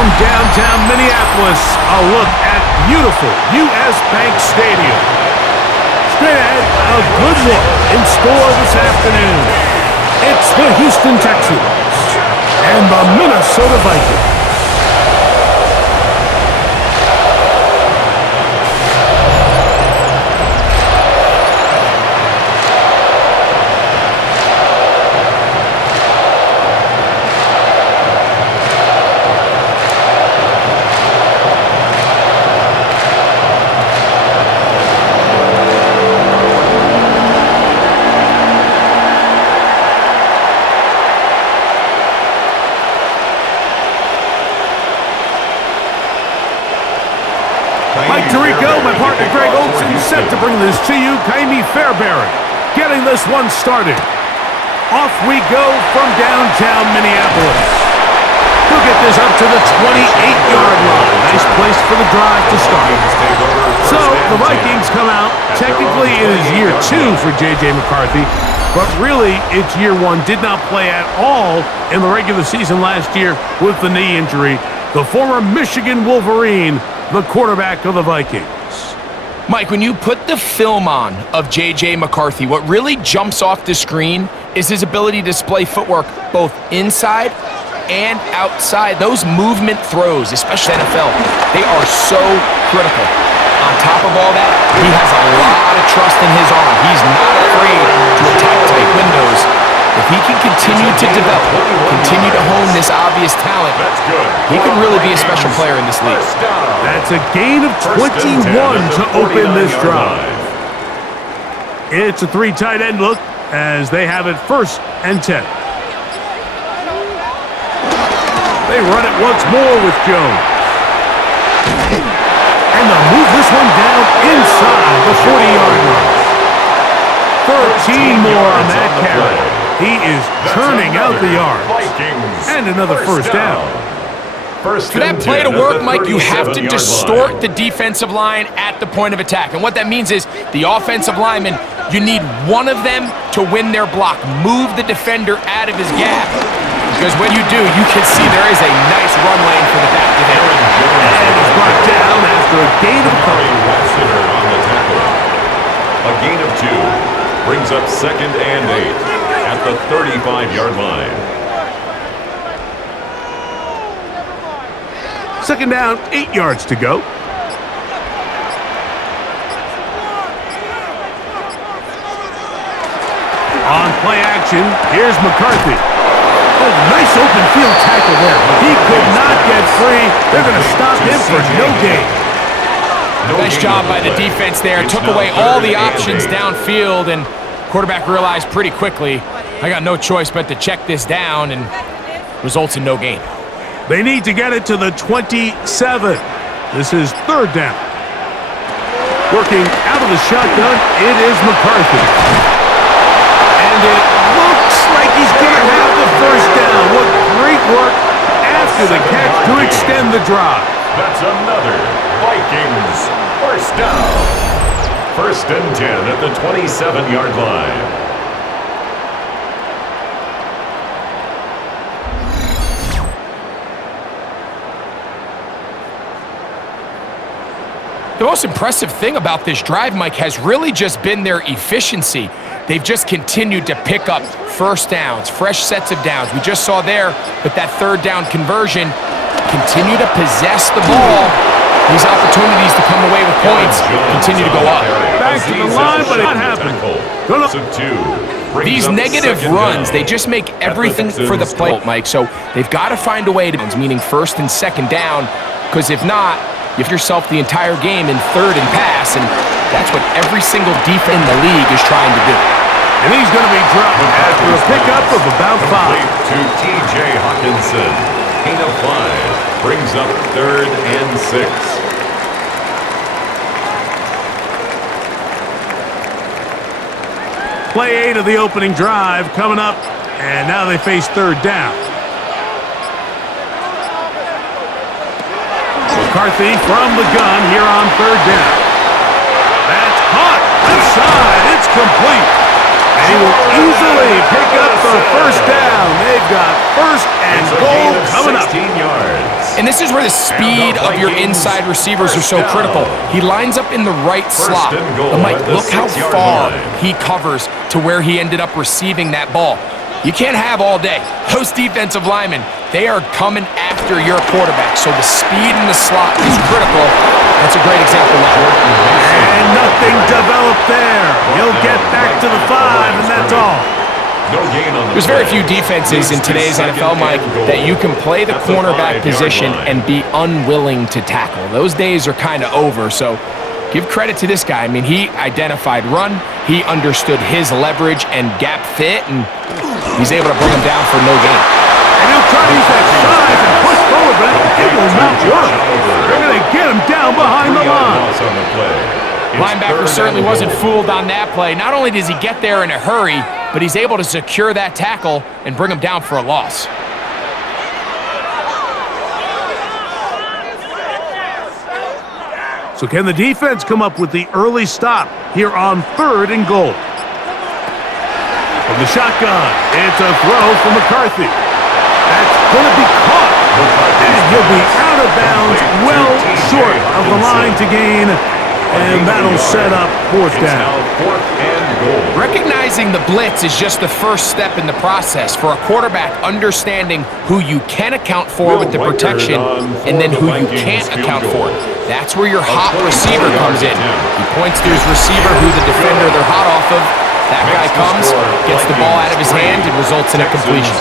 from downtown Minneapolis, a look at beautiful U.S. Bank Stadium. Straight ahead, a good look in store this afternoon. It's the Houston Texans and the Minnesota Vikings. My partner Greg Olson set to bring this to you. Kaimi Fairbairn getting this one started. Off we go from downtown Minneapolis. He'll get this up to the 28-yard line. Nice place for the drive to start. So the Vikings come out. Technically it is year 2 for J.J. McCarthy, but really it's year 1. Did not play at all in the regular season last year with the knee injury. The former Michigan Wolverine, the quarterback of the Vikings. Mike, when you put the film on of J.J. McCarthy, what really jumps off the screen is his ability to display footwork both inside and outside. Those movement throws, especially NFL, they are so critical. On top of all that, he has a lot of trust in his arm. He's not afraid to attack tight windows. If he can continue to develop, continue to hone this obvious talent, he could really be a special player in this league. That's a gain of 21 to open this drive. It's a 3 tight end look as they have it 1st and 10. They run it once more with Jones. And they'll move this one down inside the 40-yard line. 13 more on that carry. He is churning out the yards. And another 1st down. For that play to work, Mike, you have to distort the defensive line at the point of attack. And what that means is the offensive lineman, you need one of them to win their block. Move the defender out of his gap. Because when you do, you can see there is a nice run lane for the back to him. And it's brought down after a gain of a A gain of 2 brings up 2nd and 8 at the 35-yard line. 2nd down, 8 yards to go. On play action, here's McCarthy. Oh, nice open field tackle there. He could not get free. They're going to stop him for no gain. Nice job by the defense there. Took away all the options downfield, and quarterback realized pretty quickly, I got no choice but to check this down, and results in no gain. They need to get it to the 27. This is 3rd down. Working out of the shotgun, it is McCarthy. And it looks like he's going to have the 1st down. What great work after the catch to extend the drive. That's another Vikings 1st down. 1st and 10 at the 27-yard line. The most impressive thing about this drive, Mike, has really just been their efficiency. They've just continued to pick up 1st downs, fresh sets of downs. We just saw there with that 3rd down conversion, continue to possess the ball. These opportunities to come away with points continue to go up. Back to the line, but it not happening. These negative runs, they just make everything for the play, Mike. So they've got to find a way to, meaning 1st and 2nd down, because if not, you have yourself the entire game in 3rd and pass, and that's what every single defense in the league is trying to do. And he's going to be dropped after a pickup of about 5. To T.J. Hawkinson. Gain of 5 brings up 3rd and 6. Play 8 of the opening drive coming up, and now they face 3rd down. McCarthy from the gun here on 3rd down. That's caught. Left side. It's complete. And he will easily pick up the 1st down. They've got 1st and goal coming up. 16 yards. And this is where the speed of your inside receivers are so critical. He lines up in the right slot. But Mike, look how far he covers to where he ended up receiving that ball. You can't have all day. Those defensive linemen, they are coming after your quarterback. So the speed in the slot is critical. That's a great example. And nothing developed there. He'll get back to the 5, and that's all. There's very few defenses in today's NFL, Mike, that you can play the cornerback position and be unwilling to tackle. Those days are kind of over, so give credit to this guy. I mean, he identified run, he understood his leverage and gap fit, and he's able to bring him down for no gain. And he'll try to use that size and push forward, but it will not work. They're going to get him down behind the line. Linebacker certainly wasn't fooled on that play. Not only does he get there in a hurry, but he's able to secure that tackle and bring him down for a loss. So can the defense come up with the early stop here on 3rd and goal? From the shotgun, it's a throw from McCarthy. That's going to be caught. And he'll be out of bounds, well short of the line to gain. And that'll set up 4th down. Recognizing the blitz is just the first step in the process for a quarterback understanding who you can account for with the protection and then who you can't account for. That's where your hot receiver comes in. He points to his receiver who the defender they're hot off of. That guy comes, gets the ball out of his hand, and results in a completion.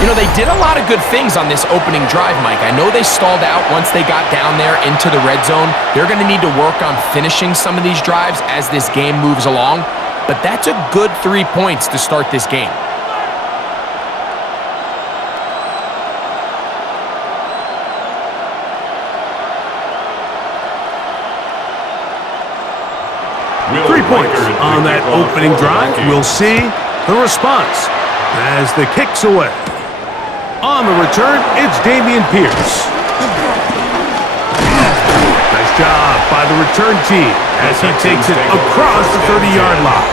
You know, they did a lot of good things on this opening drive, Mike. I know they stalled out once they got down there into the red zone. They're going to need to work on finishing some of these drives as this game moves along. But that's a good 3 points to start this game. Three points on that opening drive. We'll see the response as the kick's away. On the return, it's Dameon Pierce. Nice job by the return team as he takes it across the 30-yard line.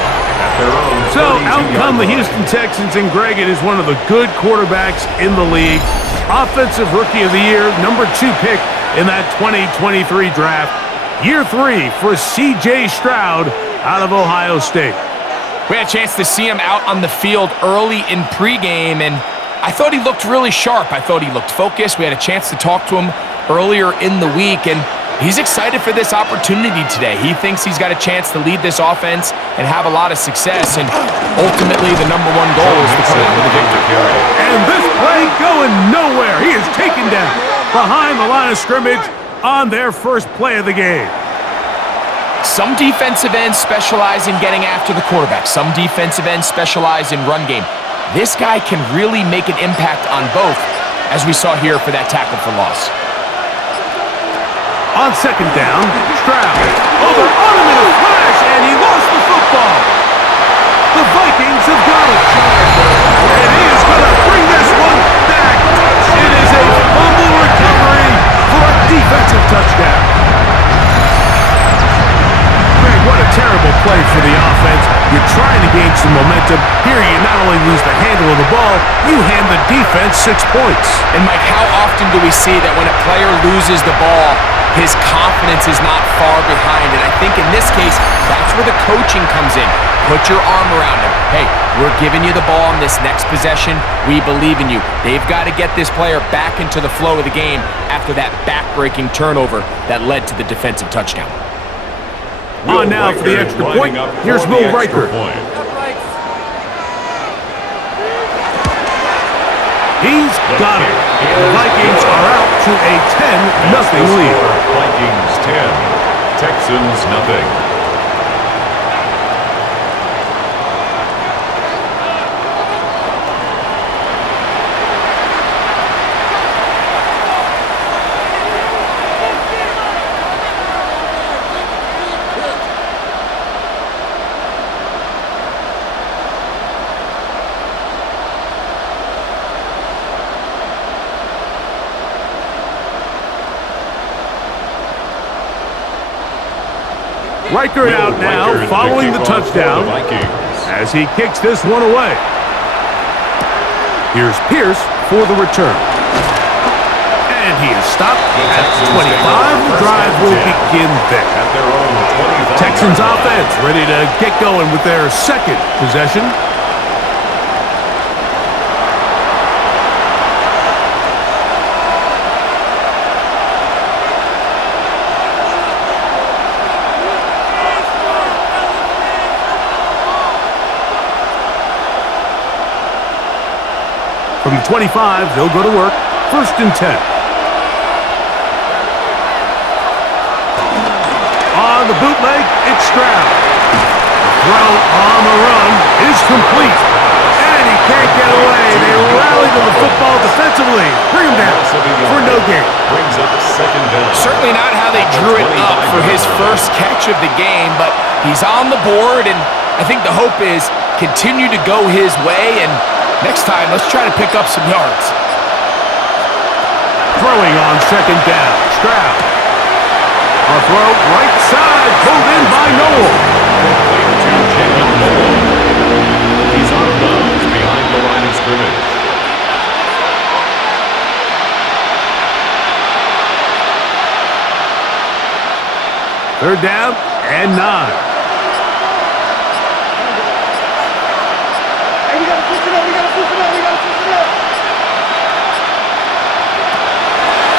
So out come the Houston Texans, and Greg, it is one of the good quarterbacks in the league. Offensive Rookie of the Year, number 2 pick in that 2023 draft. Year 3 for C.J. Stroud out of Ohio State. We had a chance to see him out on the field early in pregame, and I thought he looked really sharp. I thought he looked focused. We had a chance to talk to him earlier in the week, and he's excited for this opportunity today. He thinks he's got a chance to lead this offense and have a lot of success, and ultimately the number 1 goal is to come out with a victory. And this play going nowhere. He is taken down behind the line of scrimmage on their first play of the game. Some defensive ends specialize in getting after the quarterback. Some defensive ends specialize in run game. This guy can really make an impact on both, as we saw here for that tackle for loss. On 2nd down, Stroud. Oh, they're on him in a flash, and he lost the football. The Vikings have got it. And he is going to bring this one back. It is a fumble recovery for a defensive touchdown. Greg, what a terrible play for the offense. You're trying to gain some momentum. Here you not only lose the handle of the ball, you hand the defense 6 points. And Mike, how often do we see that when a player loses the ball, his confidence is not far behind? And I think in this case, that's where the coaching comes in. Put your arm around him. Hey, we're giving you the ball on this next possession. We believe in you. They've got to get this player back into the flow of the game after that back-breaking turnover that led to the defensive touchdown. On now for the extra point. Here's Will Riker. He's got it. The Vikings are out to a 10-0 lead. Vikings 10, Texans nothing. Riker out now, following the touchdown, as he kicks this one away. Here's Pierce for the return. And And he is stopped at 25. The drive will begin there. At their own 25. Texans offense ready to get going with their second possession. From the 25, they'll go to work. 1st and 10. On the bootleg, it's Stroud. The throw on the run is complete. And he can't get away. They rally to the football defensively. Bring him down for no gain. Brings up 2nd down. Certainly not how they drew it up for his first catch of the game, but he's on the board, and I think the hope is continue to go his way, and next time, let's try to pick up some yards. Throwing on 2nd down. Stroud. A throw right side. Pulled in by Noel. He's on bounds behind the line of scrimmage. Third down and 9.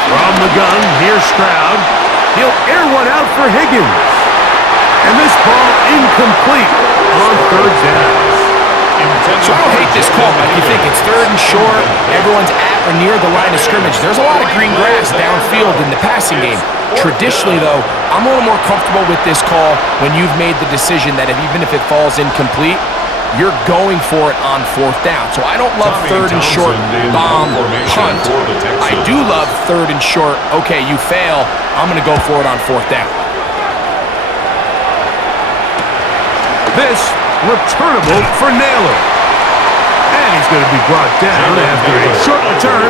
From the gun, here's Stroud. He'll air one out for Higgins. And this ball incomplete on 3rd down. So I don't hate this call, but you think it's 3rd and short, everyone's at or near the line of scrimmage. There's a lot of green grass downfield in the passing game. Traditionally, though, I'm a little more comfortable with this call when you've made the decision that even if it falls incomplete, you're going for it on 4th down. So I don't love 3rd and short, bomb, punt. I do love 3rd and short, okay, you fail, I'm going to go for it on 4th down. This returnable for Naylor. And he's going to be brought down after a short return.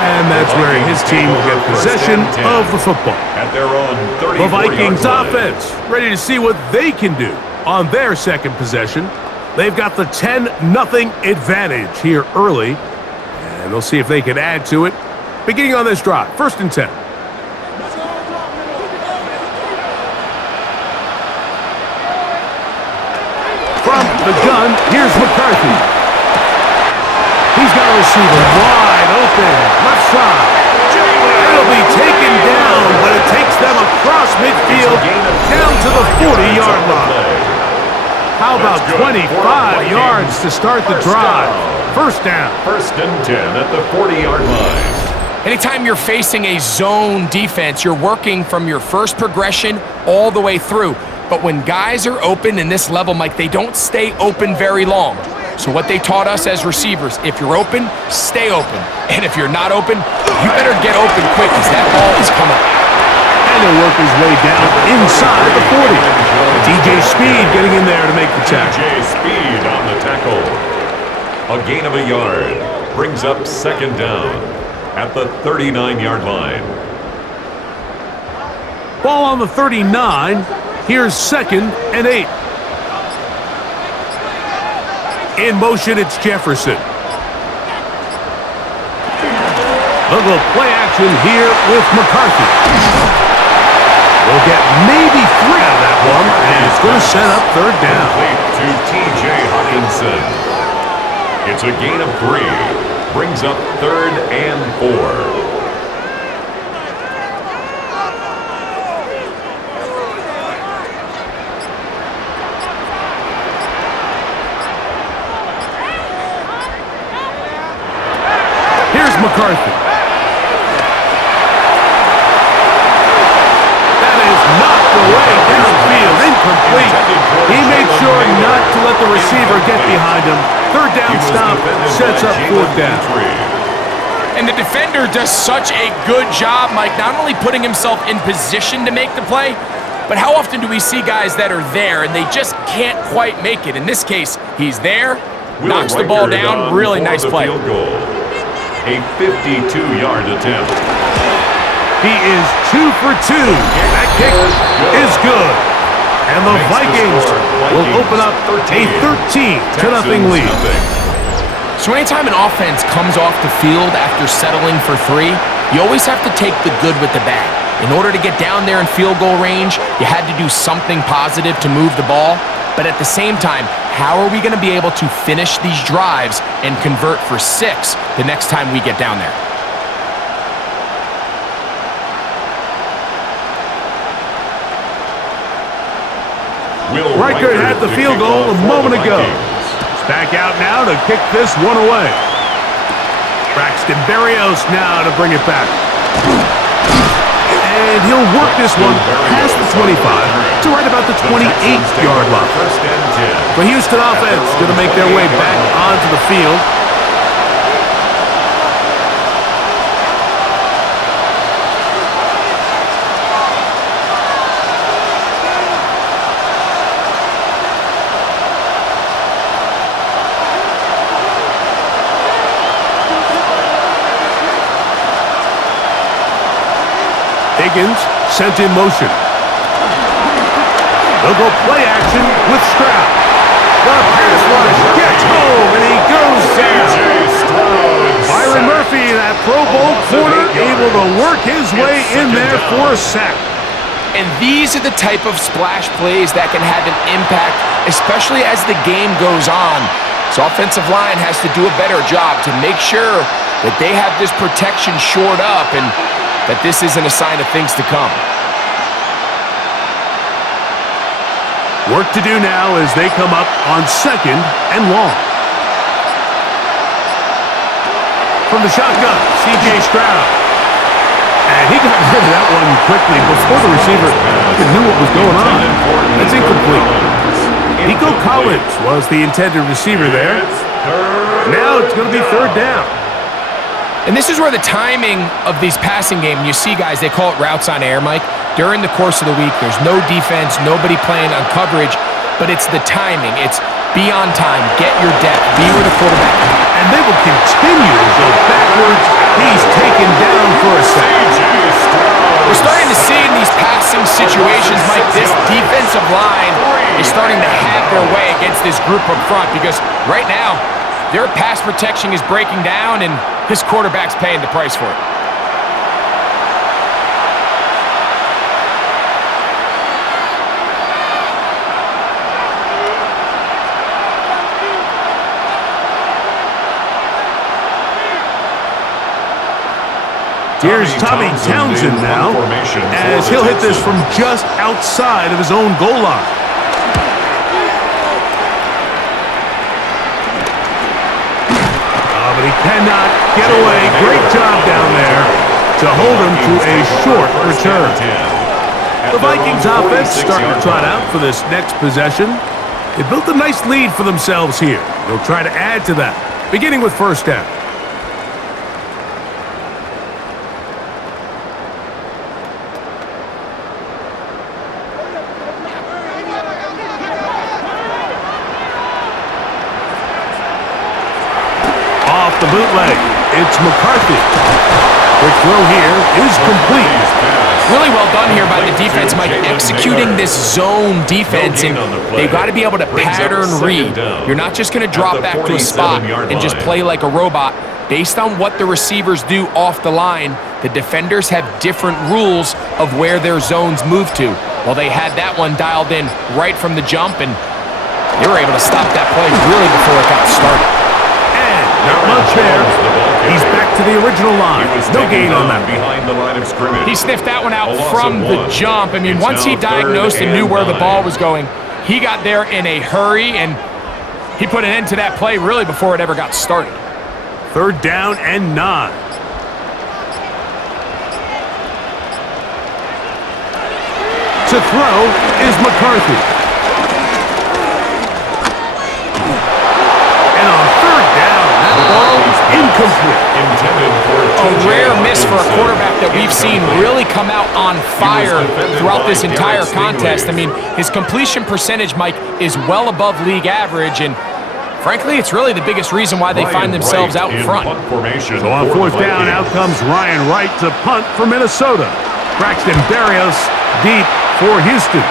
And that's where his team will get possession of the football. At their own 34-yard The Vikings line. offense ready to see what they can do on their second possession. They've got the 10-0 advantage here early, and they'll see if they can add to it. Beginning on this drive, 1st and 10. From the gun, here's McCarthy. He's got a receiver wide open, left side. It'll be taken down, but it takes them across midfield down to the 40-yard line. How about 25 yards to start the drive? 1st down. 1st and 10 at the 40-yard line. Anytime you're facing a zone defense, you're working from your first progression all the way through. But when guys are open in this level, Mike, they don't stay open very long. So what they taught us as receivers, if you're open, stay open. And if you're not open, you better get open quick because that ball is coming. And he'll work his way down inside the 40. DJ Speed getting in there to make the tackle. DJ Speed on the tackle. A gain of a yard. Brings up 2nd down at the 39-yard line. Ball on the 39. Here's 2nd and 8. In motion, it's Jefferson. A little play action here with McCarthy. We'll get maybe 3 out of that one, and it's going to set up 3rd down. Complete to T.J. Hawkinson. It's a gain of 3. Brings up 3rd and 4. Here's McCarthy. That is knocked away downfield, incomplete. He made sure not to let the receiver get behind him. 3rd down stop sets up 4th down. And the defender does such a good job, Mike, not only putting himself in position to make the play, but how often do we see guys that are there and they just can't quite make it? In this case, he's there, knocks the ball down, really nice play. A 52-yard attempt. He is 2 for 2. That kick is good. And the Vikings will open up a 13-0 lead. So anytime an offense comes off the field after settling for 3, You always have to take the good with the bad. In order to get down there in field goal range, you had to do something positive to move the ball. But at the same time, how are we going to be able to finish these drives and convert for 6 the next time we get down there? Reichert had the field goal a moment ago. He's back out now to kick this one away. Braxton Berrios now to bring it back. And he'll work this one past the 25 to right about the 28-yard line. The Houston offense going to make their way back onto the field. Higgins sent in motion. They'll go play action with Stroud. The pass rush gets home, and he goes down. Byron Murphy, that Pro Bowl corner, able to work his way in there for a sack. And these are the type of splash plays that can have an impact, especially as the game goes on. So offensive line has to do a better job to make sure that they have this protection shored up and that this isn't a sign of things to come. Work to do now as they come up on 2nd and long. From the shotgun, C.J. Stroud. And he got rid of that one quickly before the receiver even knew what was going on. That's incomplete. Nico Collins was the intended receiver there. Now it's going to be 3rd down. And this is where the timing of these passing games, you see guys, they call it routes on air, Mike. During the course of the week, there's no defense, nobody playing on coverage, but it's the timing. It's be on time, get your depth, be where the quarterback is. And they will continue to go backwards. He's taken down for a sack. We're starting to see in these passing situations, Mike, this defensive line is starting to have their way against this group up front because right now, their pass protection is breaking down, and his quarterback's paying the price for it. Here's Tommy Townsend now, as he'll hit this from just outside of his own goal line. But he cannot get away. Great job down there to hold him to a short return. The Vikings offense starting to trot out for this next possession. They built a nice lead for themselves here. They'll try to add to that, beginning with 1st down. The bootleg. It's McCarthy. Quick throw here is complete. Really well done here by the defense, Mike, executing this zone defense, and they've got to be able to pattern read. You're not just going to drop back to a spot and just play like a robot. Based on what the receivers do off the line, the defenders have different rules of where their zones move to. Well, they had that one dialed in right from the jump, and they were able to stop that play really before it got started. Not much there. He's back to the original line. No gain on that. Behind the line of scrimmage. He sniffed that one out from the jump. I mean, once he diagnosed and knew where the ball was going, he got there in a hurry, and he put an end to that play really before it ever got started. 3rd down and 9. To throw is McCarthy. And on 3rd down, that ball is incomplete. A rare miss for a quarterback that we've seen really come out on fire throughout this entire contest. I mean, his completion percentage, Mike, is well above league average, and frankly, it's really the biggest reason why they find themselves out in front. So on 4th down, out comes Ryan Wright to punt for Minnesota. Braxton Berrios deep for Houston.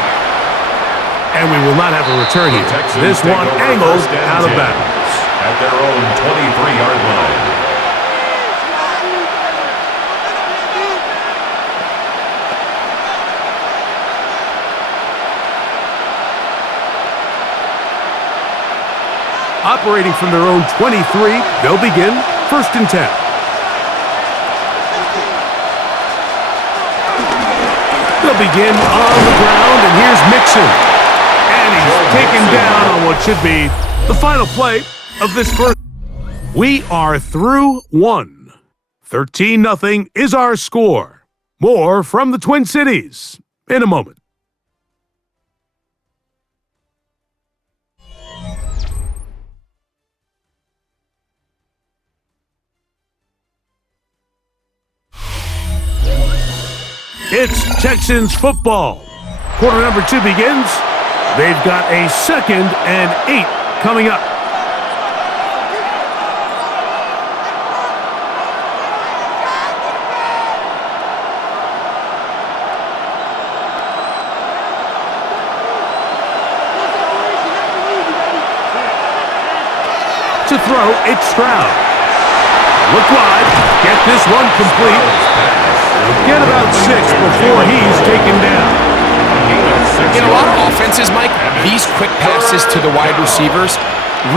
And we will not have a return here. This one angled out of bounds. At their own 23-yard line. operating from their own 23. They'll begin 1st and 10. They'll begin on the ground, and here's Mixon. And he's taken down on what should be the final play of this first. We are through one. 13-0 is our score. More from the Twin Cities in a moment. It's Texans football. Quarter number 2 begins. They've got a 2nd and 8 coming up. To throw, it's Stroud. Look wide. Get this one complete. Get about 6 before he's taken down. In a lot of offenses, Mike, these quick passes to the wide receivers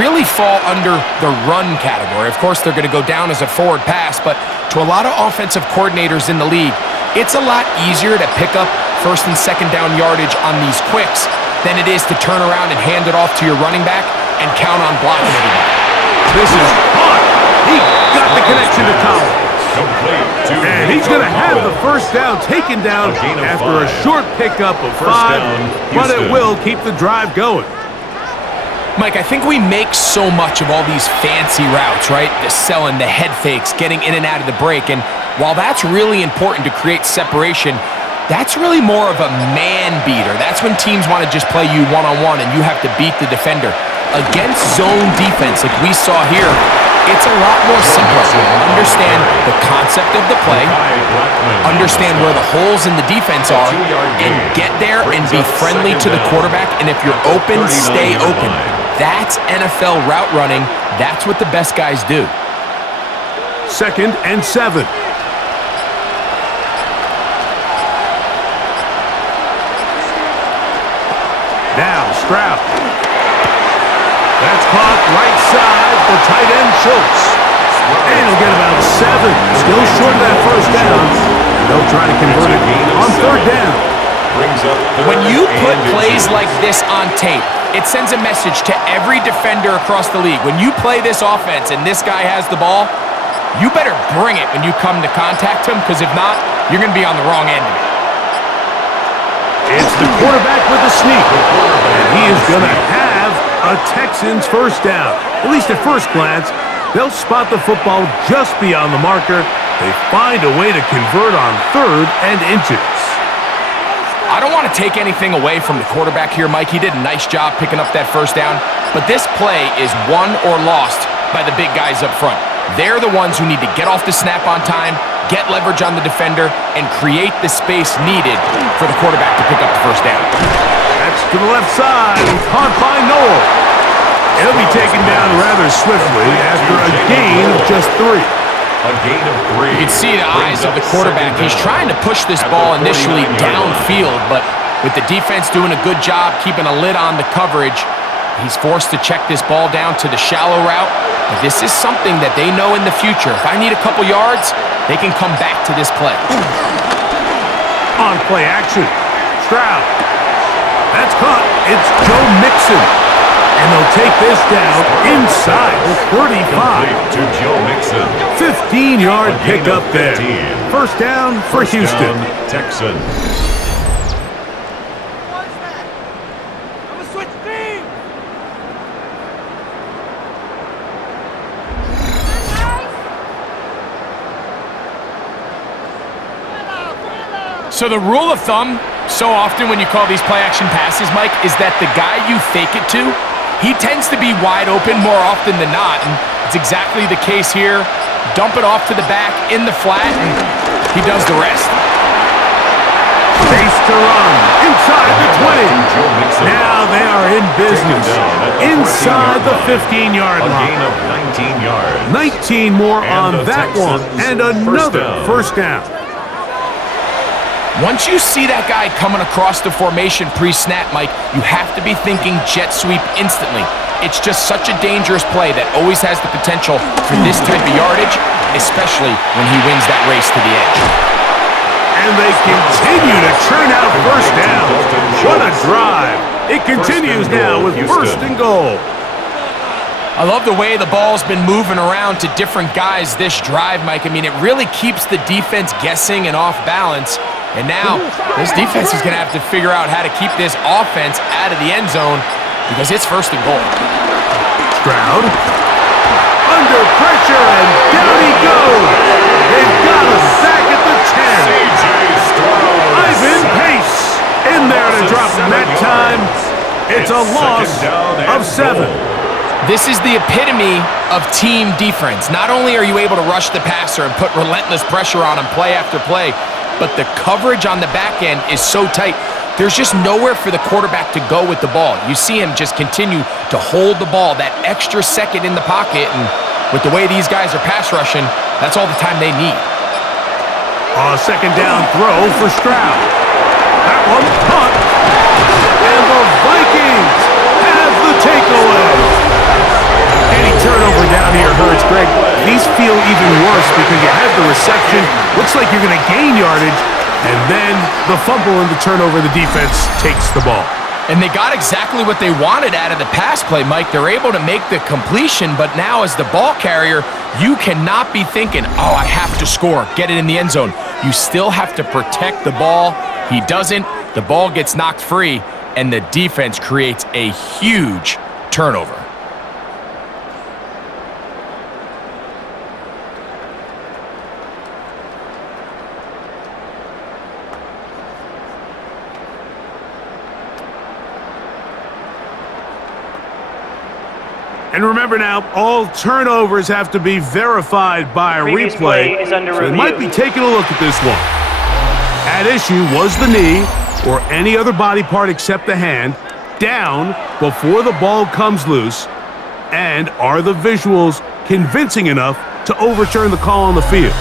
really fall under the run category. Of course, they're going to go down as a forward pass, but to a lot of offensive coordinators in the league, it's a lot easier to pick up 1st and 2nd down yardage on these quicks than it is to turn around and hand it off to your running back and count on blocking everybody. This is hot. He got the connection to Collins. And he's going to have the 1st down taken down after a short pickup of 5, but it will keep the drive going. Mike, I think we make so much of all these fancy routes, right? The selling, the head fakes, getting in and out of the break. And while that's really important to create separation, that's really more of a man beater. That's when teams want to just play you one-on-one and you have to beat the defender. Against zone defense like we saw here, it's a lot more simple. Understand the concept of the play, understand where the holes in the defense are, and get there and be friendly to the quarterback. And if you're open, stay open. That's NFL route running. That's what the best guys do. 2nd and 7. Now Stroud. That's caught right side for tight end Schultz. And he'll get about 7. Still short of that 1st down. And they'll try to convert it on 3rd down. When you put plays like this on tape, it sends a message to every defender across the league. When you play this offense and this guy has the ball, you better bring it when you come to contact him, because if not, you're going to be on the wrong end of it. It's the quarterback with the sneak. And he is going to have a Texans 1st down. At least at first glance, they'll spot the football just beyond the marker. They find a way to convert on 3rd and inches. I don't want to take anything away from the quarterback here, Mike. He did a nice job picking up that 1st down. But this play is won or lost by the big guys up front. They're the ones who need to get off the snap on time, get leverage on the defender, and create the space needed for the quarterback to pick up the 1st down. That's to the left side, and caught by Noel. He'll be taken down rather swiftly after a gain of just 3. A gain of 3. You can see the eyes of the quarterback. He's trying to push this ball initially downfield, but with the defense doing a good job keeping a lid on the coverage, he's forced to check this ball down to the shallow route. But this is something that they know in the future. If I need a couple yards, they can come back to this play. On play action, Stroud. That's caught. It's Joe Mixon. And they'll take this down inside the 35. To Joe Mixon. 15-yard pickup there. 1st down for Houston. Texans. So the rule of thumb, so often when you call these play-action passes, Mike, is that the guy you fake it to, he tends to be wide open more often than not, and it's exactly the case here. Dump it off to the back in the flat, and he does the rest. Space to run inside the 20. Now they are in business inside the 15-yard line. A gain of 19 yards. 19 more on that one, and another 1st down. Once you see that guy coming across the formation pre-snap, Mike, you have to be thinking jet sweep instantly. It's just such a dangerous play that always has the potential for this type of yardage, especially when he wins that race to the edge. And they continue to churn out first down. What a drive. It continues now with first and goal. I love the way the ball's been moving around to different guys this drive, Mike. I mean, it really keeps the defense guessing and off balance. And now, this defense is going to have to figure out how to keep this offense out of the end zone because it's first and goal. Stroud, under pressure, and down he goes. They've got him back at the 10. Ivan Pace in there to drop him that time. It's a loss of 7. This is the epitome of team defense. Not only are you able to rush the passer and put relentless pressure on him play after play, but the coverage on the back end is so tight. There's just nowhere for the quarterback to go with the ball. You see him just continue to hold the ball that extra second in the pocket, and with the way these guys are pass rushing, that's all the time they need. A second down throw for Stroud. That one caught. And the Vikings have the takeaway. Any turnover down here hurts, Greg. These feel even worse because you have the reception. Looks like you're going to gain yardage. And then the fumble and the turnover, the defense takes the ball. And they got exactly what they wanted out of the pass play, Mike. They're able to make the completion, but now as the ball carrier, you cannot be thinking, oh, I have to score, get it in the end zone. You still have to protect the ball. He doesn't. The ball gets knocked free, and the defense creates a huge turnover. And remember now, all turnovers have to be verified by a replay. So they might be taking a look at this one. At issue was the knee, or any other body part except the hand, down before the ball comes loose. And are the visuals convincing enough to overturn the call on the field?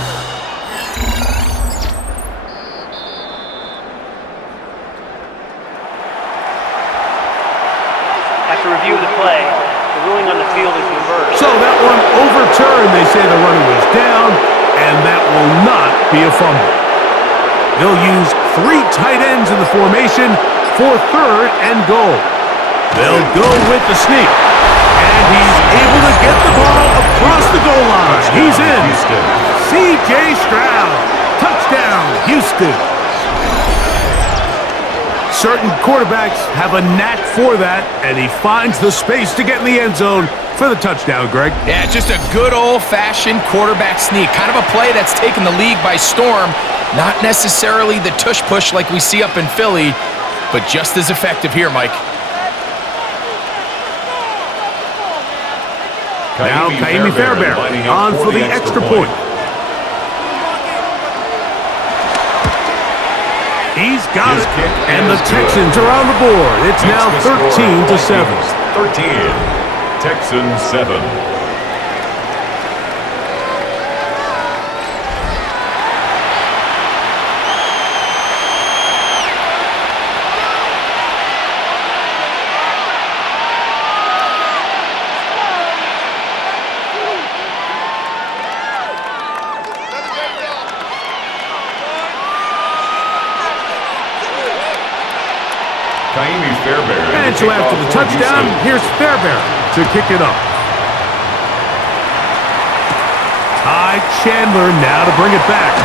After review of the play, the ruling on the field is reversed. So that one overturned. They say the runner was down, and that will not be a fumble. They'll use 3 tight ends in the formation for third and goal. They'll go with the sneak, and he's able to get the ball across the goal line. He's in. C.J. Stroud, touchdown, Houston. Certain quarterbacks have a knack for that, and he finds the space to get in the end zone for the touchdown, Greg. Yeah, just a good old-fashioned quarterback sneak. Kind of a play that's taken the league by storm. Not necessarily the tush-push like we see up in Philly, but just as effective here, Mike. Now Kaimi Fairbairn on for the extra point. He's got it, and the Texans are on the board. It's now 13-7. 13, Texans 7. And so after the touchdown, here's Fairbairn to kick it up. Ty Chandler now to bring it back.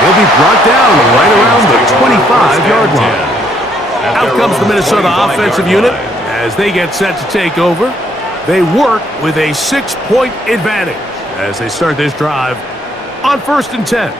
He'll be brought down right around the 25-yard line. Out comes the Minnesota offensive unit as they get set to take over. They work with a 6-point advantage as they start this drive on 1st and 10.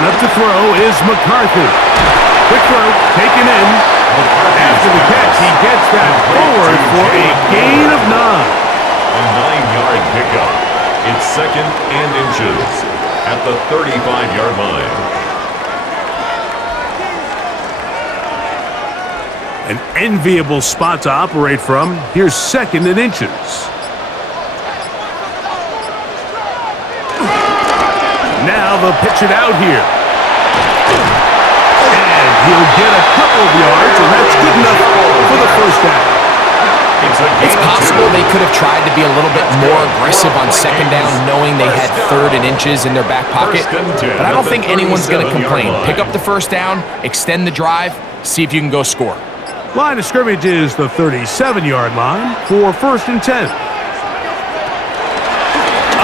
Up to throw is McCarthy. Quick throw, taken in. After the catch, he gets that forward for a gain of 9. A 9-yard pickup. It's 2nd and inches at the 35-yard line. An enviable spot to operate from. Here's 2nd and inches. Now they'll pitch it out here. And he'll get a couple of yards, and that's good enough for the first down. It's possible they could have tried to be a little bit more aggressive on 2nd down, knowing they had 3rd and inches in their back pocket. But I don't think anyone's going to complain. Pick up the first down, extend the drive, see if you can go score. Line of scrimmage is the 37-yard line for 1st and 10.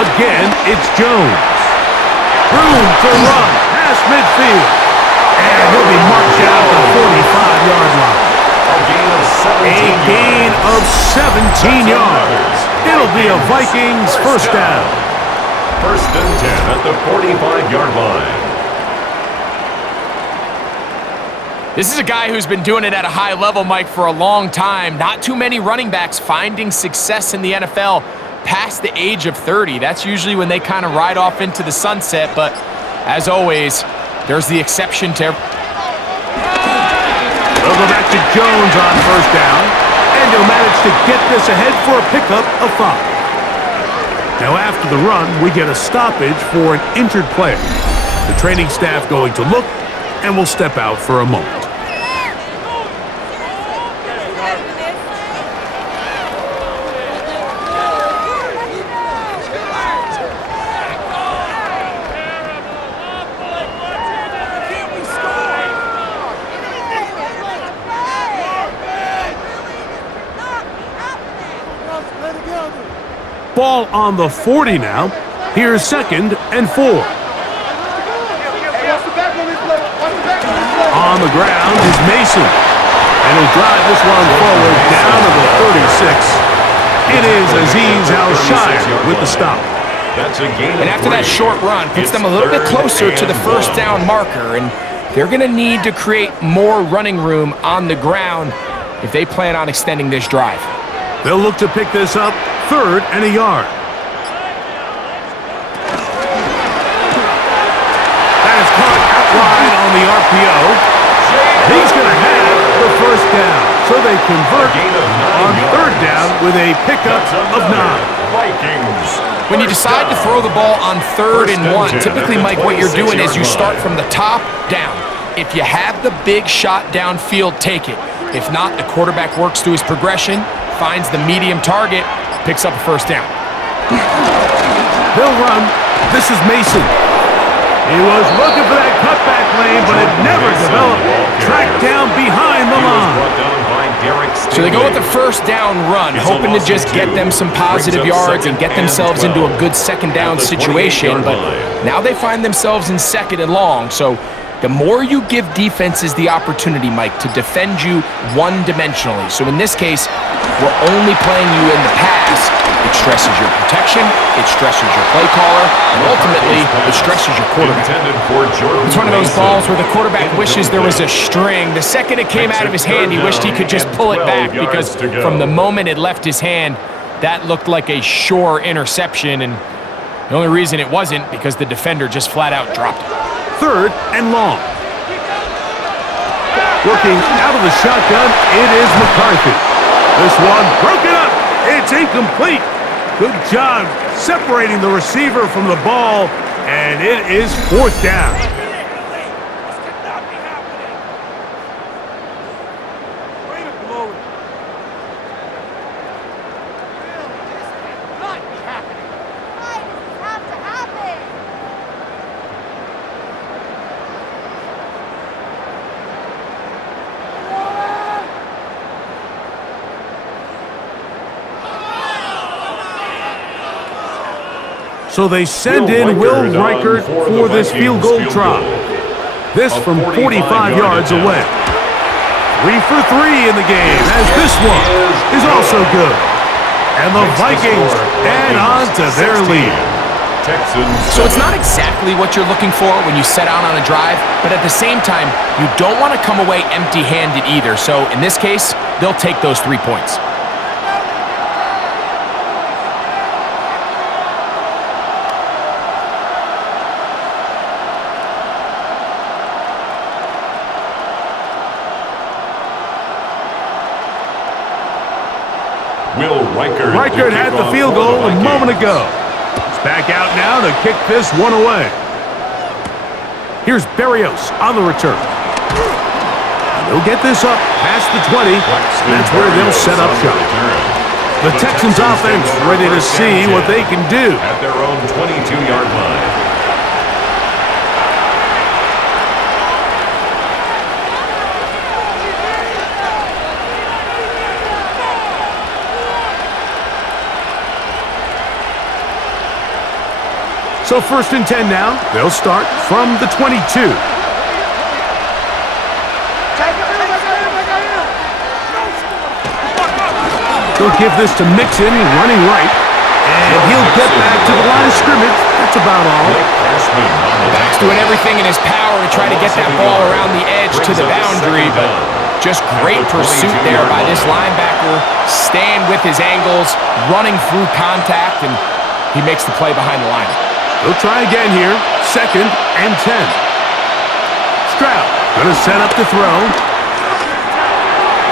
Again, it's Jones. Room to run past midfield. And he'll be marked down at the 45-yard line. A gain of 17 yards. It'll be a Vikings first down. 1st and 10 at the 45-yard line. This is a guy who's been doing it at a high level, Mike, for a long time. Not too many running backs finding success in the NFL past the age of 30. That's usually when they kind of ride off into the sunset, but as always, there's the exception to... They'll go back to Jones on 1st down, and he'll manage to get this ahead for a pickup of 5. Now after the run, we get a stoppage for an injured player. The training staff going to look, and will step out for a moment. Ball on the 40 now. Here's 2nd and 4. On the ground is Mason. And he'll drive this one forward down to the 36. It is Azeez Al-Shire with the stop. And after that short run, puts them a little bit closer to the first down marker. And they're going to need to create more running room on the ground if they plan on extending this drive. They'll look to pick this up 3rd and a yard. That is caught out wide on the RPO. He's going to have the first down. So they convert on 3rd down with a pickup of 9. When you decide to throw the ball on 3rd and 1, typically, Mike, what you're doing is you start from the top down. If you have the big shot downfield, take it. If not, the quarterback works through his progression, finds the medium target, picks up a first down. He'll run. This is Mason. He was looking for that cutback lane, but it never developed. Tracked down behind the line. So they go with the first down run, hoping to just get them some positive yards and get themselves into a good 2nd down situation, but now they find themselves in 2nd and long, so the more you give defenses the opportunity, Mike, to defend you one-dimensionally. So in this case, we're only playing you in the pass. It stresses your protection, it stresses your play caller, and ultimately, it stresses your quarterback. It's one of those balls where the quarterback wishes there was a string. The second it came out of his hand, he wished he could just pull it back because from the moment it left his hand, that looked like a sure interception, and the only reason it wasn't because the defender just flat-out dropped it. 3rd and long. Working out of the shotgun, it is McCarthy. This one broken up. It's incomplete. Good job separating the receiver from the ball, and it is 4th down. So they send in Will Reichert for this field goal try. This from 45 yards away. 3 for 3 in the game, as this one is also good. And the Vikings add on to their lead. So it's not exactly what you're looking for when you set out on a drive, but at the same time, you don't want to come away empty-handed either. So in this case, they'll take those 3 points. Will Reichert. Reichert had the field goal a moment ago. He's back out now to kick this one away. Here's Berrios on the return. They'll get this up past the 20. That's where they'll set up shop. The Texans offense ready to see what they can do. At their own 22-yard line. So 1st and 10 now. They'll start from the 22. They'll give this to Mixon, running right. And he'll get back to the line of scrimmage. That's about all. Back's doing everything in his power to try to get that ball around the edge to the boundary, but just great pursuit there by this linebacker, staying with his angles, running through contact, and he makes the play behind the line. They'll try again here. 2nd and 10. Stroud gonna set up to throw.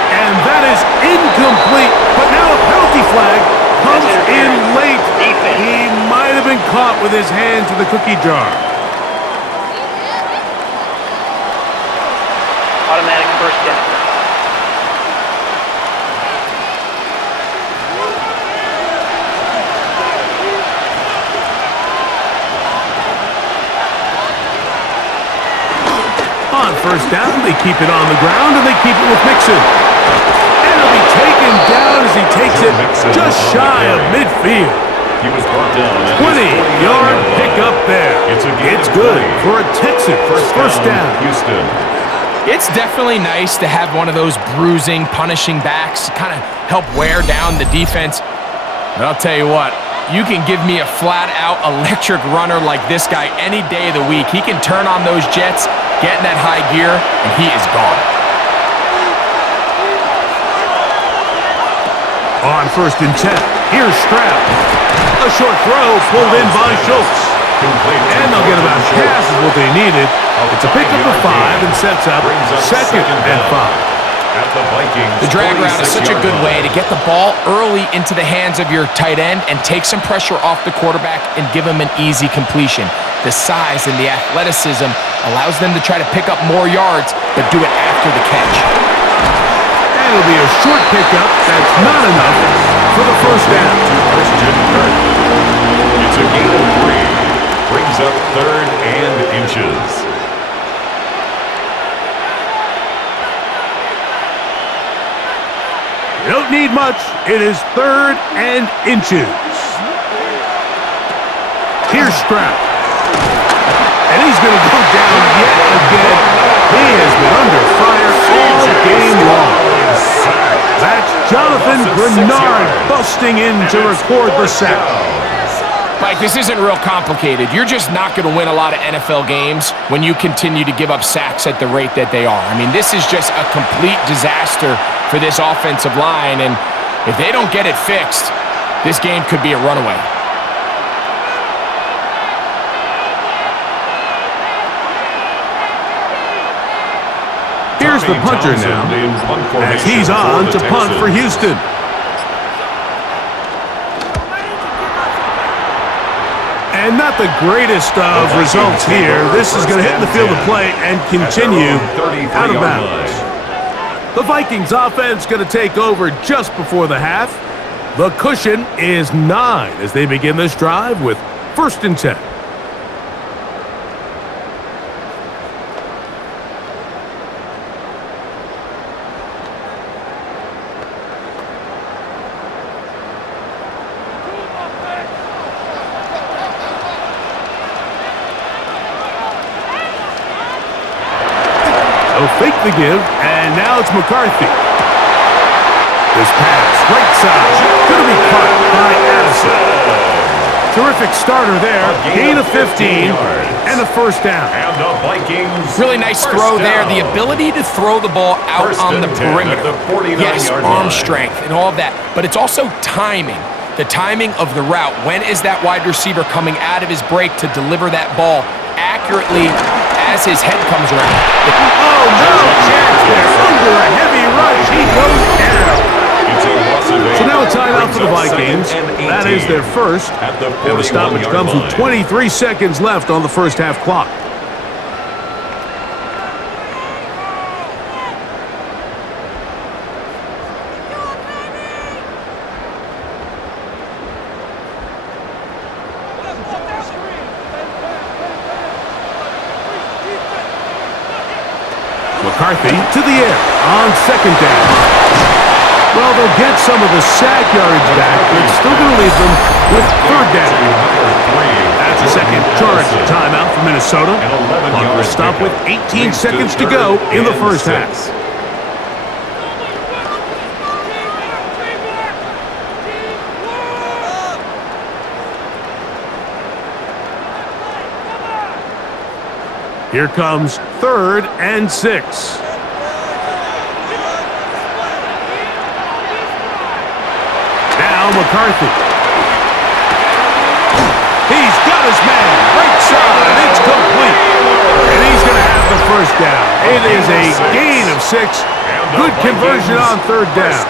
And that is incomplete. But now a penalty flag comes in late. He might have been caught with his hands in the cookie jar. Automatic 1st down. On 1st down, they keep it on the ground, and they keep it with Mixon. And he'll be taken down as he takes it just shy of midfield. He was brought down. 20-yard pickup there. It's good for a Texan first down. Houston. It's definitely nice to have one of those bruising, punishing backs to kind of help wear down the defense. But I'll tell you what, you can give me a flat-out electric runner like this guy any day of the week. He can turn on those jets, get in that high gear, and he is gone. On 1st and 10, here's Stroud. A short throw pulled in by Schultz. And they'll get about half of what they needed. It's a pickup of 5 and sets up 2nd and 5. At the Vikings. The drag route is such a good way to get the ball early into the hands of your tight end and take some pressure off the quarterback and give him an easy completion. The size and the athleticism allows them to try to pick up more yards, but do it after the catch. And it'll be a short pickup. That's not enough for the 1st down. Christian Kirk. It's a gain of 3. Brings up 3rd and inches. You don't need much. It is 3rd and inches. Here's Stroud. And he's going to go down yet again. He has been under fire all game long. That's Jonathan Grenard busting in to record the sack. Mike, this isn't real complicated. You're just not going to win a lot of NFL games when you continue to give up sacks at the rate that they are. I mean, this is just a complete disaster for this offensive line, and if they don't get it fixed, this game could be a runaway. Here's the punter now, as he's on to punt for Houston. And not the greatest of results here. This is going to hit in the field of play and continue out of bounds. The Vikings offense going to take over just before the half. The cushion is 9 as they begin this drive with 1st and 10. They'll fake the give, and now it's McCarthy. This pass, right side, going to be caught by Addison. Terrific starter there, gain of 15, and a 1st down. And the Vikings. Really nice throw there. The ability to throw the ball out on the perimeter. Yes, arm strength and all of that, but it's also timing. The timing of the route. When is that wide receiver coming out of his break to deliver that ball accurately as his head comes around? Oh, no chance there. Under a heavy rush, he goes down. It's a loss So now a timeout for the Vikings. That is their first. And the stoppage comes with 23 seconds left on the first half clock. McCarthy to the air on second down. Well, they'll get some of the sack yards back, but it's still going to leave them with third down. That's a second charge timeout for Minnesota. Clock will stop with 18 seconds to go in the first half. Here comes 3rd and 6. Now McCarthy. He's got his man. Right side. It's complete. And he's going to have the first down. It is a gain of 6. Good conversion on third down.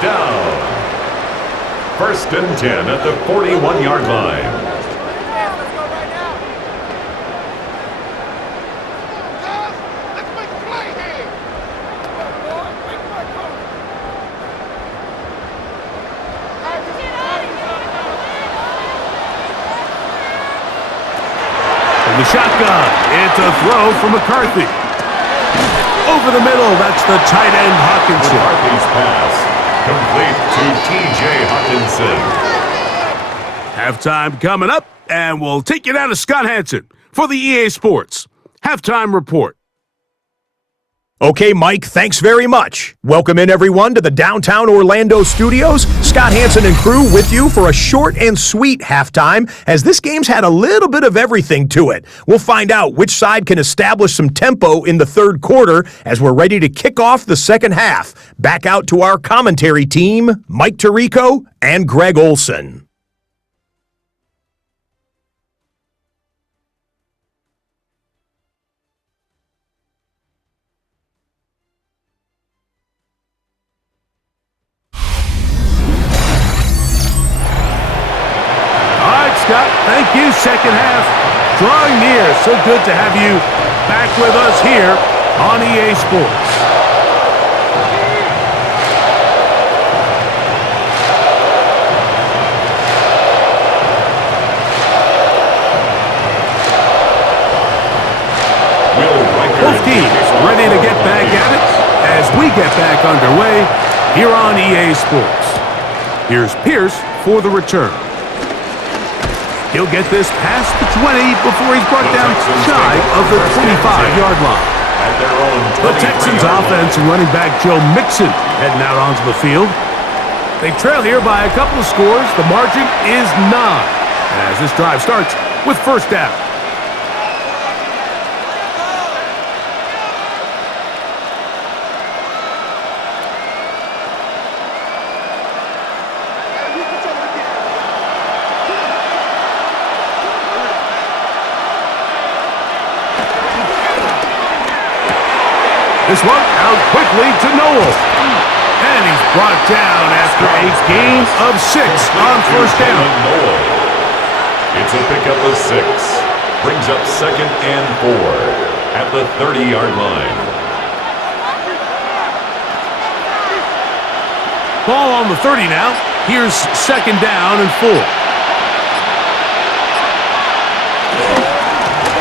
First and 10 at the 41-yard line. The shotgun. It's a throw for McCarthy. Over the middle, that's the tight end Hawkinson. McCarthy's pass complete to T.J. Hawkinson. Halftime coming up, and we'll take you down to Scott Hansen for the EA Sports Halftime Report. Okay, Mike, thanks very much. Welcome in, everyone, to the downtown Orlando studios. Scott Hansen and crew with you for a short and sweet halftime, as this game's had a little bit of everything to it. We'll find out which side can establish some tempo in the third quarter as we're ready to kick off the second half. Back out to our commentary team, Mike Tirico and Greg Olson. Scott, thank you. Second half drawing near. So good to have you back with us here on EA Sports. Both teams ready to get back at it as we get back underway here on EA Sports. Here's Pierce for the return. He'll get this past the 20 before he's brought down shy of the 25-yard line. The Texans offense and running back Joe Mixon heading out onto the field. They trail here by a couple of scores. The margin is 9 as this drive starts with first down. This one out quickly to Noel. And he's brought down after a gain of 6 on first down. It's a pickup of 6. Brings up 2nd and 4 at the 30-yard line. Ball on the 30 now. Here's 2nd down and 4.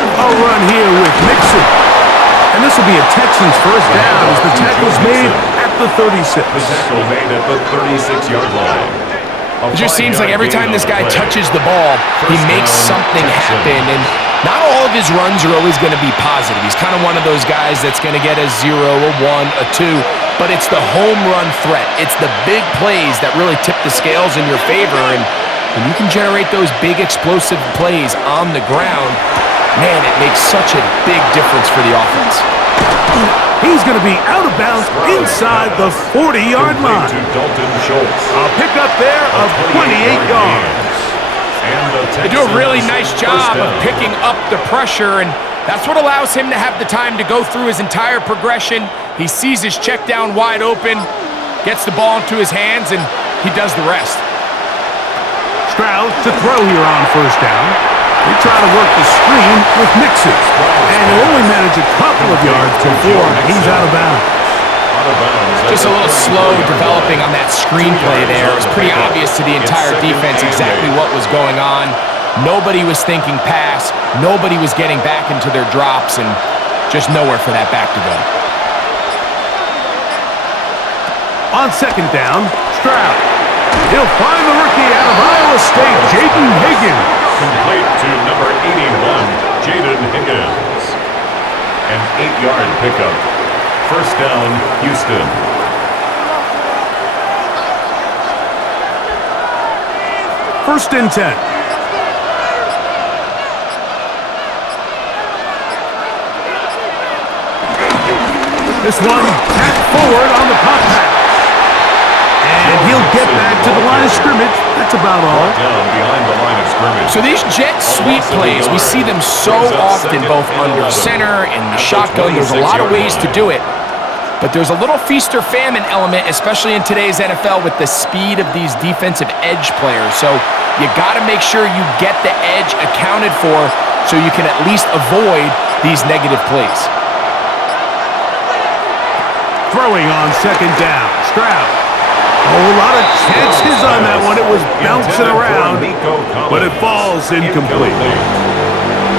A run here with Mixon. And this will be a Texans first down as the tackle's made at the 36. The tackle made at the 36-yard line. It just seems like every time this guy touches the ball, he makes something happen. And not all of his runs are always going to be positive. He's kind of one of those guys that's going to get a 0, a 1, a 2. But it's the home run threat. It's the big plays that really tip the scales in your favor. And when you can generate those big explosive plays on the ground, man, it makes such a big difference for the offense. He's going to be out of bounds inside the 40-yard line. A pickup there of 28 yards. They do a really nice job of picking up the pressure, and that's what allows him to have the time to go through his entire progression. He sees his check down wide open, gets the ball into his hands, and he does the rest. Stroud to throw here on first down. They try to work the screen with mixes, and he'll only manage a couple of yards before he's out of bounds. Just a little slow developing on that screenplay there. It was pretty obvious to the entire defense exactly what was going on. Nobody was thinking pass. Nobody was getting back into their drops, and just nowhere for that back to go. On second down, Stroud. He'll find the rookie out of Iowa State, Jaden Higgins. Complete to number 81, Jaden Higgins. An 8-yard pickup. First down, Houston. First and 10. This one tapped forward on the pop pass. And he'll get back to the line of scrimmage. That's about all. Down behind the line of scrimmage. So these jet sweep plays, we see them so often, both under center and the shotgun. There's a lot of ways to do it. But there's a little feast or famine element, especially in today's NFL with the speed of these defensive edge players. So you got to make sure you get the edge accounted for so you can at least avoid these negative plays. Throwing on second down, Stroud. A whole lot of chances on that one. It was bouncing around, but it falls incomplete.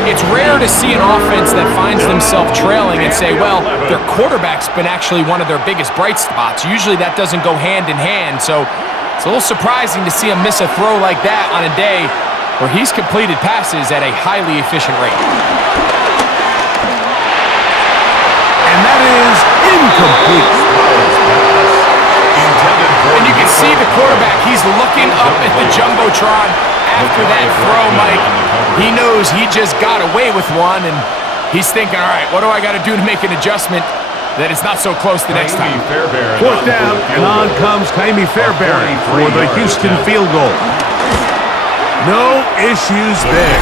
It's rare to see an offense that finds themselves trailing and say, well, their quarterback's been actually one of their biggest bright spots. Usually that doesn't go hand in hand, so it's a little surprising to see him miss a throw like that on a day where he's completed passes at a highly efficient rate. And that is incomplete. And you can see the quarterback, he's looking up at the Jumbotron after that throw, Mike. He knows he just got away with one, and he's thinking, all right, what do I got to do to make an adjustment that it's not so close the next time? Fourth down, and on comes Kaimi Fairbairn for the Houston field goal. No issues there.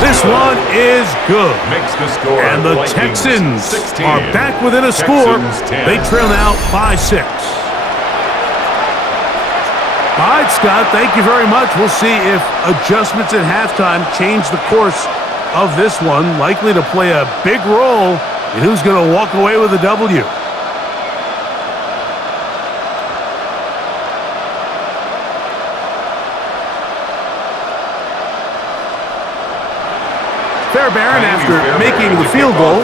This one is good. And the Texans are back within a score. They trail now by 6. All right, Scott, thank you very much. We'll see if adjustments at halftime change the course of this one, likely to play a big role in who's going to walk away with a W. Fairbairn, after making the field goal,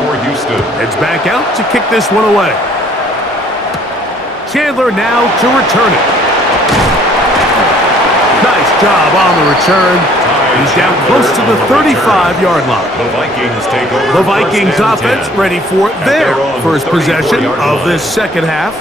heads back out to kick this one away. Chandler now to return it. Nice job on the return. He's down close to the 35-yard line. The Vikings offense ready for their first possession of this second half.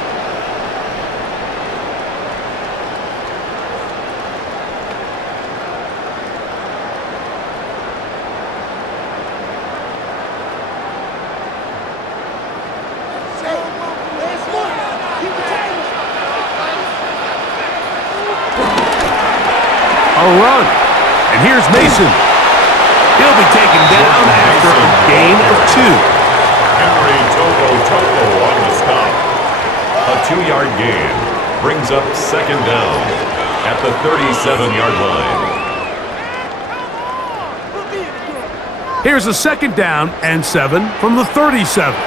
A run. And here's Mason. He'll be taken down after a gain of 2. Henry Topo on the stop. A 2-yard gain brings up second down at the 37-yard line. Here's a second down and 7 from the 37.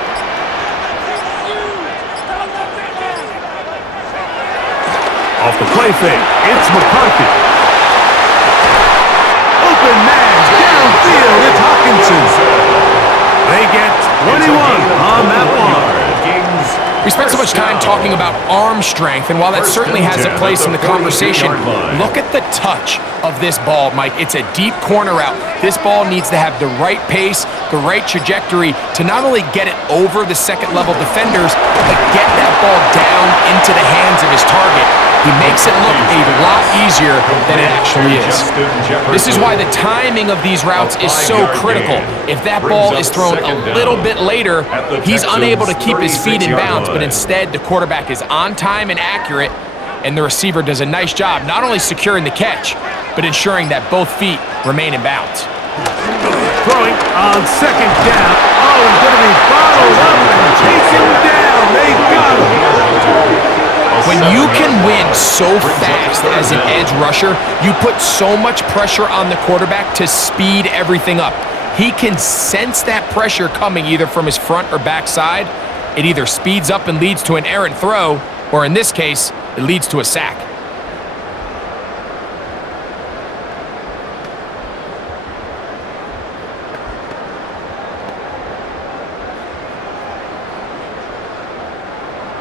Off the play fake, it's McCarthy. Open man, downfield, it's Hawkinson. They get 21 on that one. We spent so much time talking about arm strength, and while that certainly has a place in the conversation, look at the touch of this ball, Mike. It's a deep corner route. This ball needs to have the right pace, the right trajectory to not only get it over the second-level defenders, but get that ball down into the hands of his target. He makes it look a lot easier than it actually is. This is why the timing of these routes is so critical. If that ball is thrown a little bit later, he's unable to keep his feet in bounds, but instead the quarterback is on time and accurate, and the receiver does a nice job not only securing the catch, but ensuring that both feet remain in bounds. Throwing on second down. Oh, he's going to be bottled up and taken down. They got him. When you can win so fast best as an edge rusher, you put so much pressure on the quarterback to speed everything up. He can sense that pressure coming either from his front or back side. It either speeds up and leads to an errant throw, or in this case, it leads to a sack.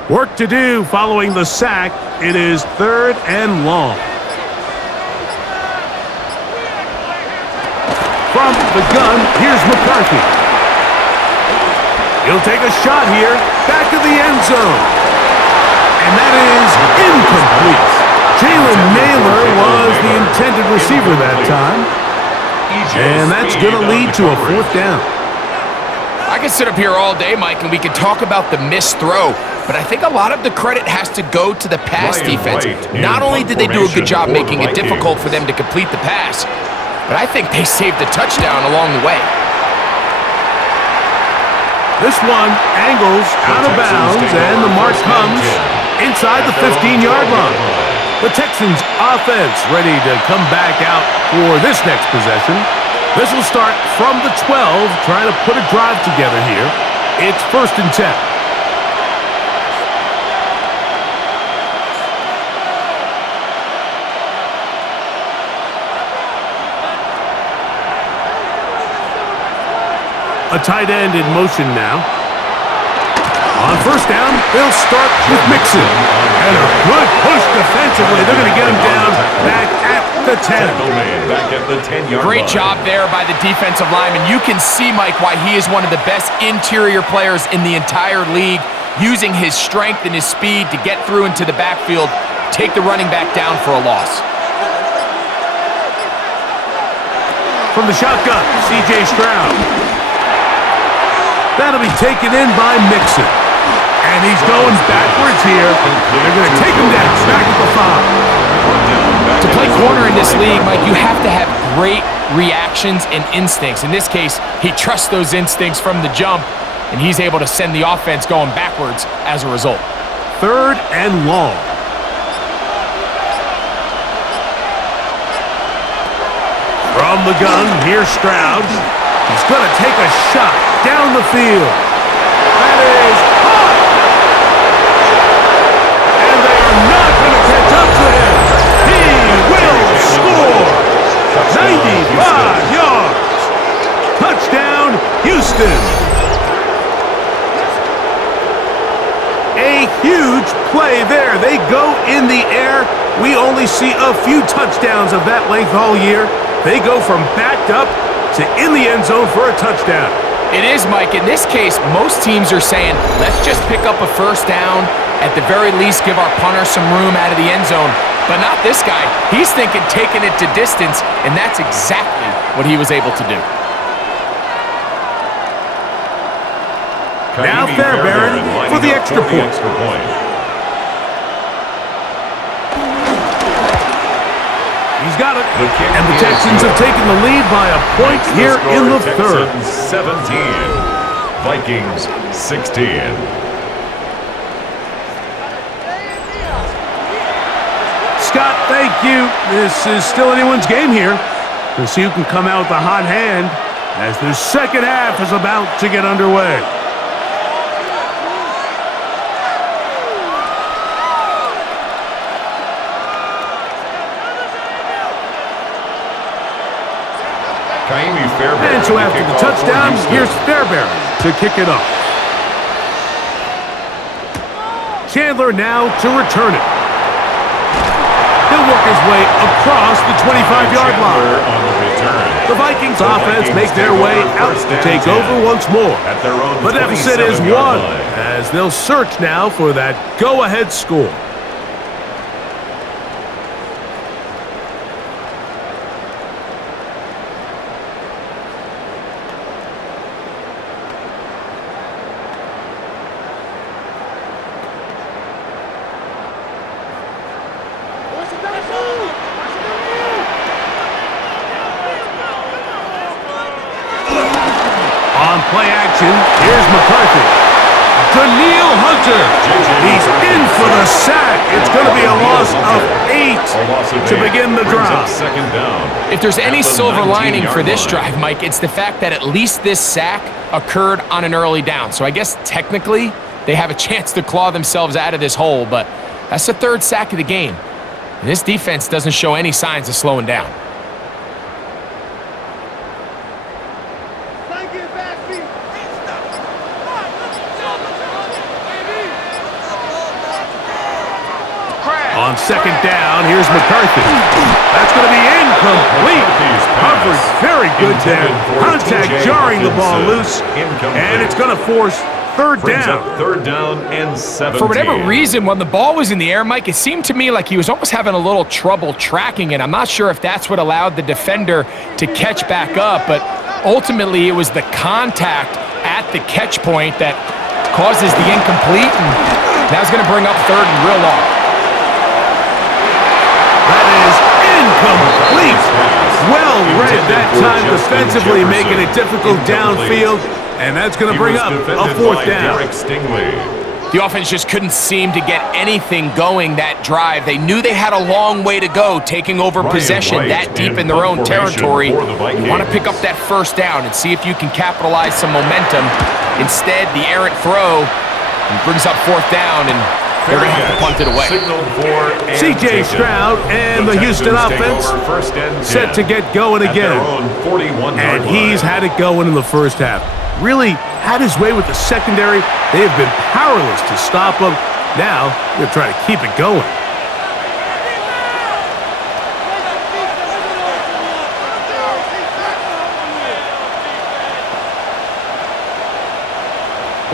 Work to do following the sack. It is 3rd and long. From the gun, here's McCarthy. He'll take a shot here, back of the end zone. And that is incomplete. Jalen Naylor was the intended receiver that time. And that's going to lead to a 4th down. I could sit up here all day, Mike, and we could talk about the missed throw, but I think a lot of the credit has to go to the pass defense. Not only did they do a good job making it difficult for them to complete the pass, but I think they saved a touchdown along the way. This one angles out of bounds, and the mark comes inside the 15-yard line. The Texans offense ready to come back out for this next possession. This will start from the 12, trying to put a drive together here. It's 1st and 10. A tight end in motion now. On 1st down, they'll start with Mixon. And a good push defensively. They're going to get him down back at the 10. Back at the 10-yard line. Great job there by the defensive lineman. You can see, Mike, why he is one of the best interior players in the entire league, using his strength and his speed to get through into the backfield, take the running back down for a loss. From the shotgun, C.J. Stroud. That'll be taken in by Mixon. And he's going backwards here. They're going to take him down, back at the 5. To play corner in this league, Mike, you have to have great reactions and instincts. In this case, he trusts those instincts from the jump, and he's able to send the offense going backwards as a result. 3rd and long. From the gun, here's Stroud. He's going to take a shot down the field. That is hot. And they are not going to catch up to him. He will score. 95 yards. Touchdown, Houston. A huge play there. They go in the air. We only see a few touchdowns of that length all year. They go from backed up to in the end zone for a touchdown. It is, Mike. In this case, most teams are saying, let's just pick up a 1st down. At the very least, give our punter some room out of the end zone. But not this guy. He's thinking taking it to distance, and that's exactly what he was able to do. Now Fairbairn for the extra point. He's got it. And the Texans have taken the lead by a point here in the 3rd. 17, Vikings 16. Scott, thank you. This is still anyone's game here. We'll see who can come out with a hot hand as the 2nd half is about to get underway. And so after the touchdown, here's Fairbairn to kick it off. Chandler now to return it. He'll work his way across the 25-yard line. The Vikings offense make their way out to take over once more. The deficit is 1 as they'll search now for that go-ahead score. Play action. Here's McCarthy. Daniil Hunter. He's in for the sack. It's going to be a loss of 8 to begin the drive. Second down. If there's any silver lining for this 19-yard drive, Mike, it's the fact that at least this sack occurred on an early down. So I guess technically they have a chance to claw themselves out of this hole, but that's the third sack of the game. And this defense doesn't show any signs of slowing down. On second down, here's McCarthy. That's going to be incomplete. Covered very good there. Contact jarring the ball loose, and it's going to force third down. Third down and 17. For whatever reason, when the ball was in the air, Mike, it seemed to me like he was almost having a little trouble tracking it. I'm not sure if that's what allowed the defender to catch back up, but ultimately it was the contact at the catch point that causes the incomplete, and that's going to bring up third and real long. That is incomplete. Well read that time defensively, making it difficult downfield, and that's going to bring up a fourth down. The offense just couldn't seem to get anything going that drive. They knew they had a long way to go, taking over possession that deep in their own territory. You want to pick up that first down and see if you can capitalize some momentum. Instead, the errant throw brings up fourth down, and they're going to have to punt it away. C.J. Stroud and the Houston offense set to get going again. And he's had it going in the first half. Really had his way with the secondary. They have been powerless to stop him. Now, they're trying to keep it going.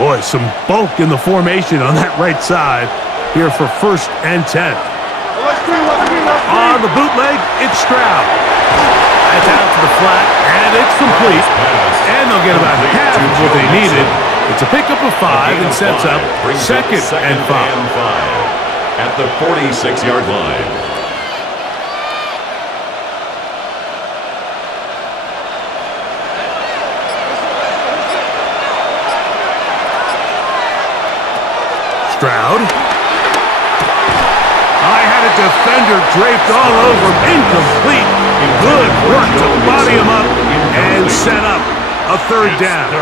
Boy, some bulk in the formation on that right side here for 1st and 10. On the bootleg, it's Stroud. That's out to the flat, and it's complete. And they'll get about half of what they needed. It's a pickup of 5 and sets up 2nd and 5. At the 46-yard line. Stroud. I had a defender draped all over him. Incomplete. Good work to body him up and set up a third down.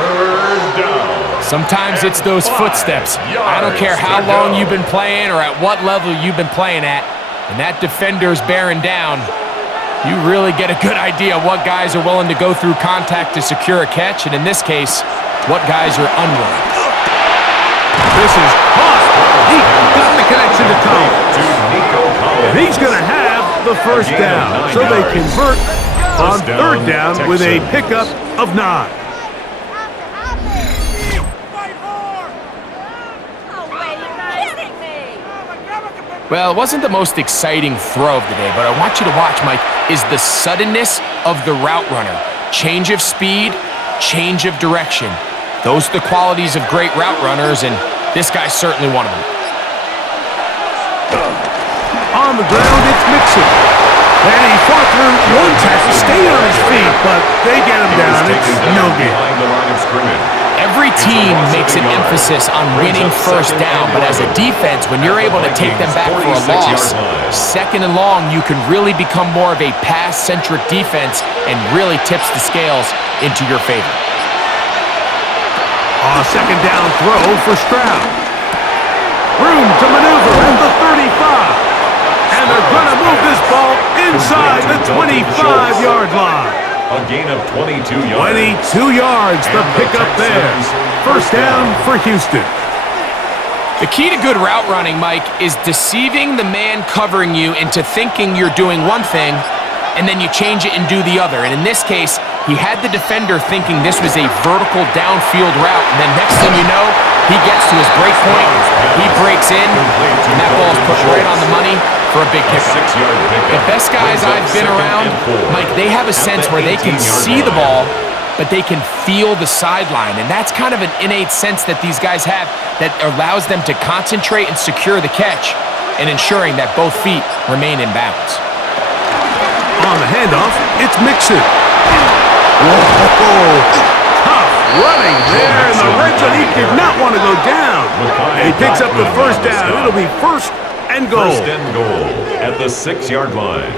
Sometimes it's those footsteps. I don't care how long you've been playing or at what level you've been playing at, and that defender's bearing down. You really get a good idea of what guys are willing to go through contact to secure a catch, and in this case, what guys are unwilling. This is caught. He got the connection to Collins. And he's going to have the first down. So they convert on third down with a pickup of 9. Well, it wasn't the most exciting throw of the day, but I want you to watch, Mike, is the suddenness of the route runner. Change of speed, change of direction. Those are the qualities of great route runners, and this guy's certainly one of them. On the ground, it's Mixon. And he fought through one tackle, stayed on his feet, but they get him down. It's no game. Every team makes an emphasis on winning first down, but as a defense, when you're able to take them back for a loss, second and long, you can really become more of a pass-centric defense and really tips the scales into your favor. A second down throw for Stroud. Room to maneuver at the 35. And they're going to move this ball inside the 25-yard line. A gain of 22 yards. 22 yards, the pickup there. First down for Houston. The key to good route running, Mike, is deceiving the man covering you into thinking you're doing one thing, and then you change it and do the other. And in this case, he had the defender thinking this was a vertical downfield route, and then next thing you know, he gets to his break point, he breaks in, and that ball is put right on the money for a big pickup. The best guys I've been around, Mike, they have a sense where they can see the ball, but they can feel the sideline, and that's kind of an innate sense that these guys have that allows them to concentrate and secure the catch and ensuring that both feet remain in bounds. On the handoff, it's Mixon. Whoa, tough running there in the red zone. He did not want to go down. And he picks up the first down. It'll be first and goal. First and goal at the 6-yard line.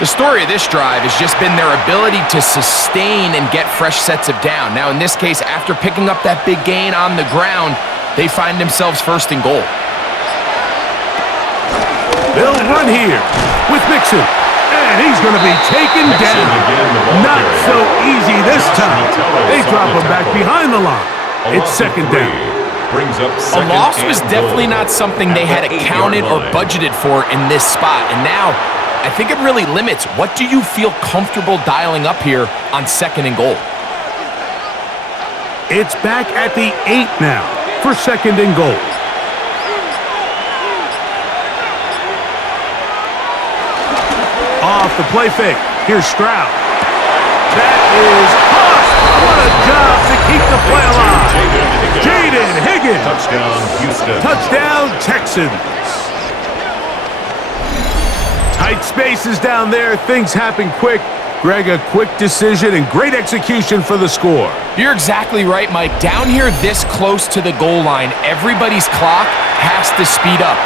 The story of this drive has just been their ability to sustain and get fresh sets of down. Now, in this case, after picking up that big gain on the ground, they find themselves first and goal. They'll run here with Mixon. And he's going to be taken down. Not so easy this time. They drop him back behind the line. It's second down. A loss was definitely not something they had accounted or budgeted for in this spot. And now, I think it really limits what do you feel comfortable dialing up here on second and goal. It's back at the 8 now for second and goal. Off the play fake. Here's Stroud. That is Huff. What a job to keep the play alive. Jaden Higgins. Touchdown, Houston. Touchdown, Texans. Tight spaces down there. Things happen quick. Greg, a quick decision and great execution for the score. You're exactly right, Mike. Down here this close to the goal line, everybody's clock has to speed up.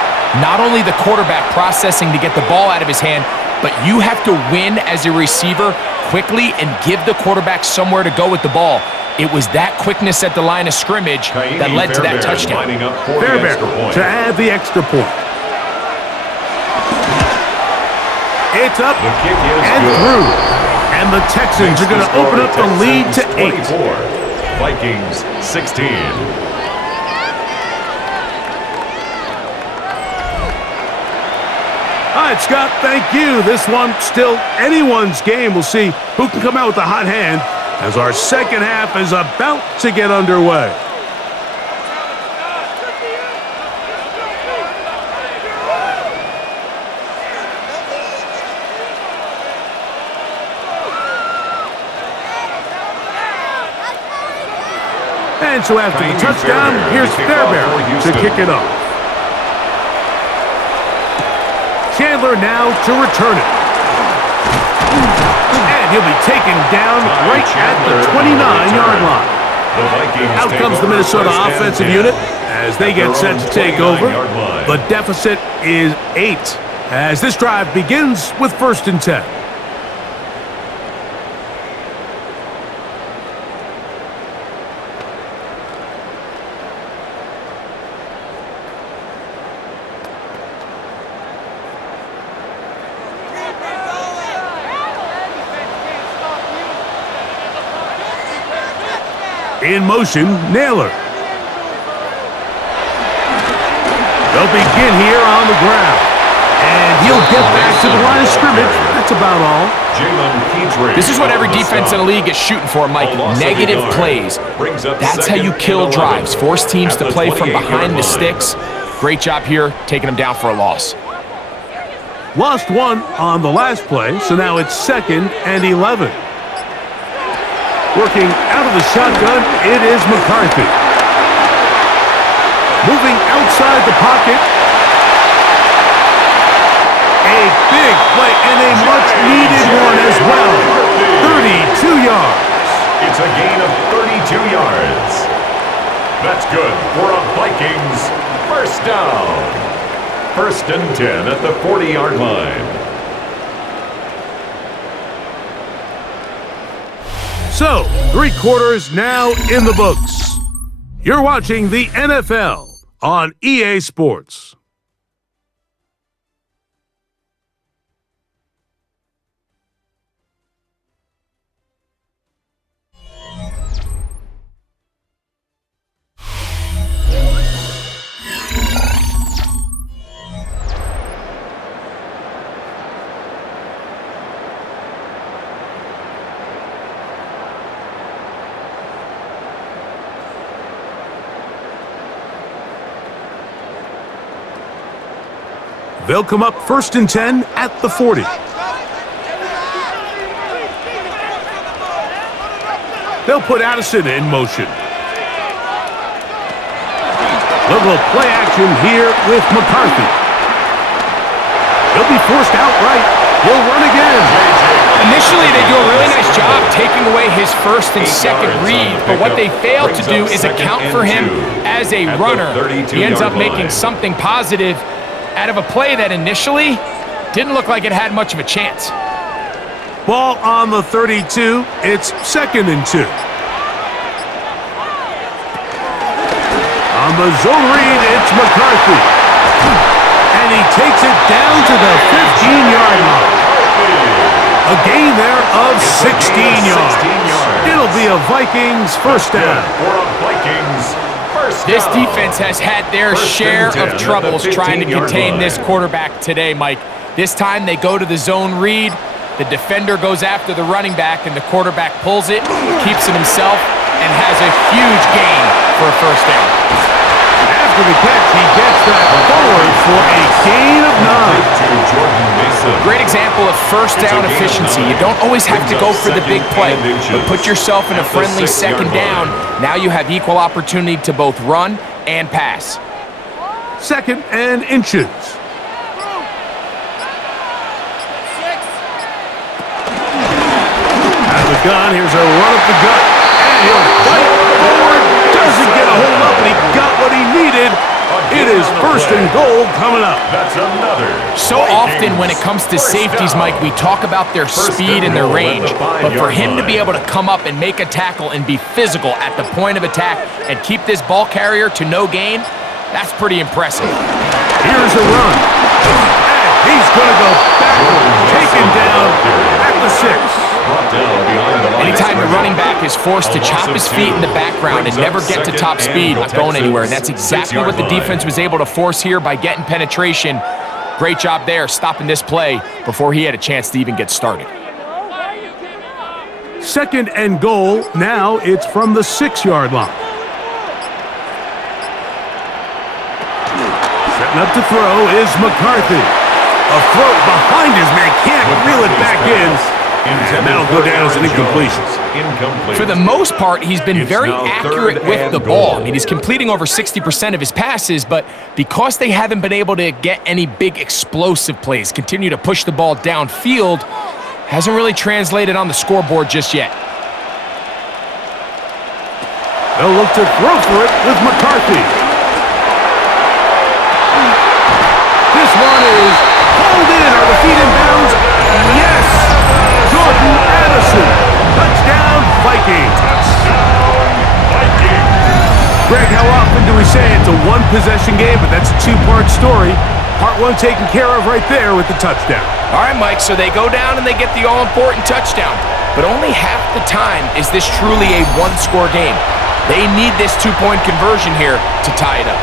Not only the quarterback processing to get the ball out of his hand, but you have to win as a receiver quickly and give the quarterback somewhere to go with the ball. It was that quickness at the line of scrimmage that led to that touchdown. Fairbairn to add the extra point. It's up and through. And the Texans are going to open up the lead to 8. Vikings 16. All right, Scott, thank you. This one still anyone's game. We'll see who can come out with a hot hand as our second half is about to get underway. And so after the touchdown, here's Fairbairn to kick it off. Chandler now to return it. And he'll be taken down right at the 29-yard line. Out comes the Minnesota offensive unit as they get set to take over. The deficit is 8 as this drive begins with first and 10. In motion, Naylor. They'll begin here on the ground. And he'll get back to the line of scrimmage. That's about all. This is what every defense in the league is shooting for, Mike. Negative plays. That's how you kill drives. Force teams to play from behind the sticks. Great job here, taking them down for a loss. Lost one on the last play, so now it's second and 11. Working out of the shotgun, it is McCarthy. Moving outside the pocket. A big play and a much-needed one as well. 32 yards. It's a gain of 32 yards. That's good for a Vikings first down. First and 10 at the 40-yard line. So, 3 quarters now in the books. You're watching the NFL on EA Sports. They'll come up first and 10 at the 40. They'll put Addison in motion. Little play action here with McCarthy. He'll be forced outright. He'll run again. Initially, they do a really nice job taking away his first and second read, but what they fail to do is account for him as a runner. He ends up making something positive out of a play that initially didn't look like it had much of a chance. Ball on the 32. It's 2nd and 2. On the zone read, it's McCarthy. And he takes it down to the 15-yard line. A gain there of 16 yards. It'll be a Vikings first down. This defense has had their share of troubles trying to contain this quarterback today, Mike. This time they go to the zone read. The defender goes after the running back, and the quarterback pulls it, keeps it himself, and has a huge gain for a first down. After the catch, he gets that forward for a gain of 9. Great example of first down efficiency. You don't always have to go for the big play, but put yourself in a friendly second down. Now you have equal opportunity to both run and pass. 2nd and inches. Out of the gun, here's a run up the gut, and he'll fight forward. Doesn't get a hold up, and he got what he needed. It is 1st and goal coming up. That's another. So often when it comes to safeties, Mike, we talk about their speed and their range. But for him to be able to come up and make a tackle and be physical at the point of attack and keep this ball carrier to no gain, that's pretty impressive. Here's a run. And he's going to go backwards, taken down at the 6. Anytime the running back is forced to chop his feet in the background and never get to top speed, not going anywhere. And that's exactly what the defense was able to force here by getting penetration. Great job there, stopping this play before he had a chance to even get started. 2nd and goal. Now it's from the 6-yard line. Setting up to throw is McCarthy. A throw behind his man, can't reel it back in. And that'll go down as an incompletion. For the most part, he's been very accurate with the ball. I mean, he's completing over 60% of his passes, but because they haven't been able to get any big explosive plays, continue to push the ball downfield, hasn't really translated on the scoreboard just yet. They'll look to throw for it with McCarthy. This one is pulled in. Are the feet in bounds? Yes! Jordan Addison. Touchdown, Vikings. Greg, how often do we say it's a one-possession game, but that's a two-part story? Part one taken care of right there with the touchdown. All right, Mike, so they go down and they get the all-important touchdown. But only half the time is this truly a one-score game. They need this two-point conversion here to tie it up.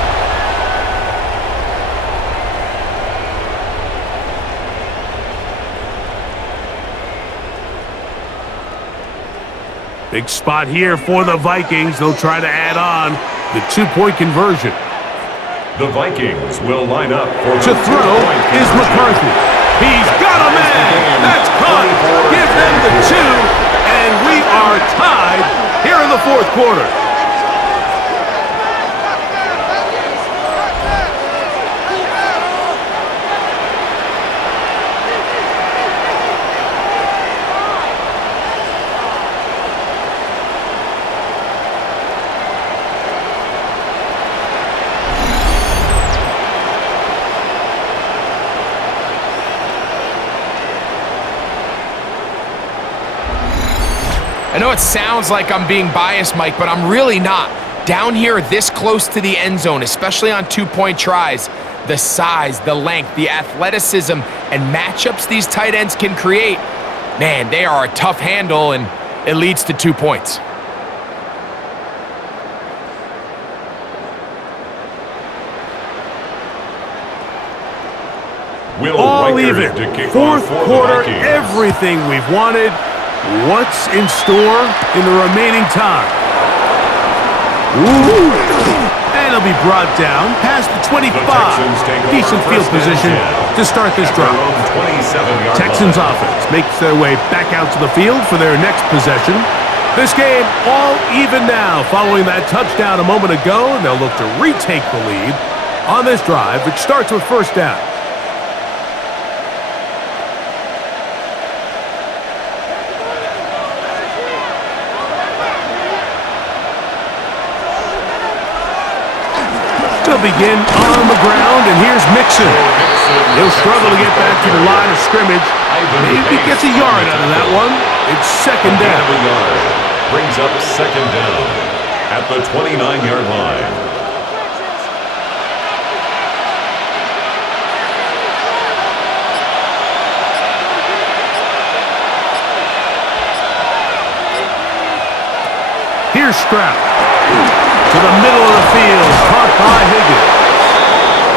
Big spot here for the Vikings. They'll try to add on the two-point conversion. The Vikings will line up for to throw is McCarthy. He's got a man. That's caught. Give them the 2, and we are tied here in the 4th quarter. I know it sounds like I'm being biased, Mike, but I'm really not. Down here this close to the end zone, especially on two-point tries, the size, the length, the athleticism, and matchups these tight ends can create, man, they are a tough handle, and it leads to 2 points. All even. 4th quarter, everything we've wanted. What's in store in the remaining time? Ooh. And it'll be brought down past the 25. Decent field position to start this drive. Texans offense makes their way back out to the field for their next possession. This game all even now following that touchdown a moment ago, and they'll look to retake the lead on this drive, which starts with 1st down. They'll begin on the ground, and here's Mixon. He'll struggle to get back to the line of scrimmage. Maybe gets a yard out of that one. It's second down. Brings up second down at the 29-yard line. Here's Stroud. To the middle of the field, caught by Higgins.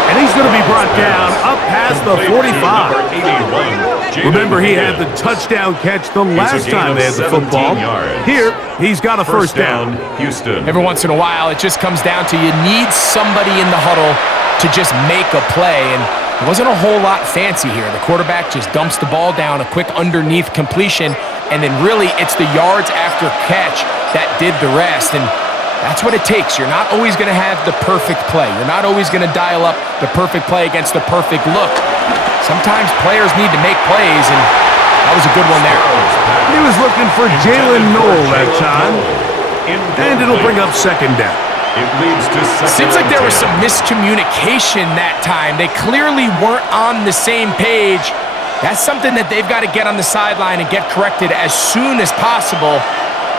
And he's going to be brought down up past the 45. Remember, he had the touchdown catch the last time they had the football. Here, he's got a first down. Houston. Every once in a while, it just comes down to you need somebody in the huddle to just make a play. And it wasn't a whole lot fancy here. The quarterback just dumps the ball down, a quick underneath completion, and then really it's the yards after catch that did the rest. And that's what it takes. You're not always going to have the perfect play. You're not always going to dial up the perfect play against the perfect look. Sometimes players need to make plays, and that was a good one there. He was looking for Jalen Noel that time, and it'll bring up second down. It leads to second. Seems like there was some miscommunication that time. They clearly weren't on the same page. That's something that they've got to get on the sideline and get corrected as soon as possible,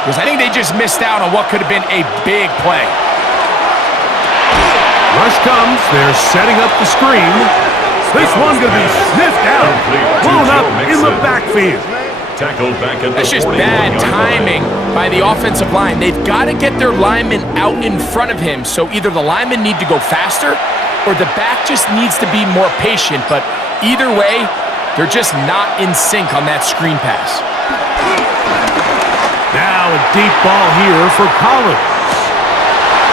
because I think they just missed out on what could have been a big play. Rush comes. They're setting up the screen. This one's going to be sniffed out, blown up in the backfield. Tackled back at the That's just bad timing by the offensive line. They've got to get their lineman out in front of him, so either the linemen need to go faster or the back just needs to be more patient, but either way, they're just not in sync on that screen pass. Now a deep ball here for Collins.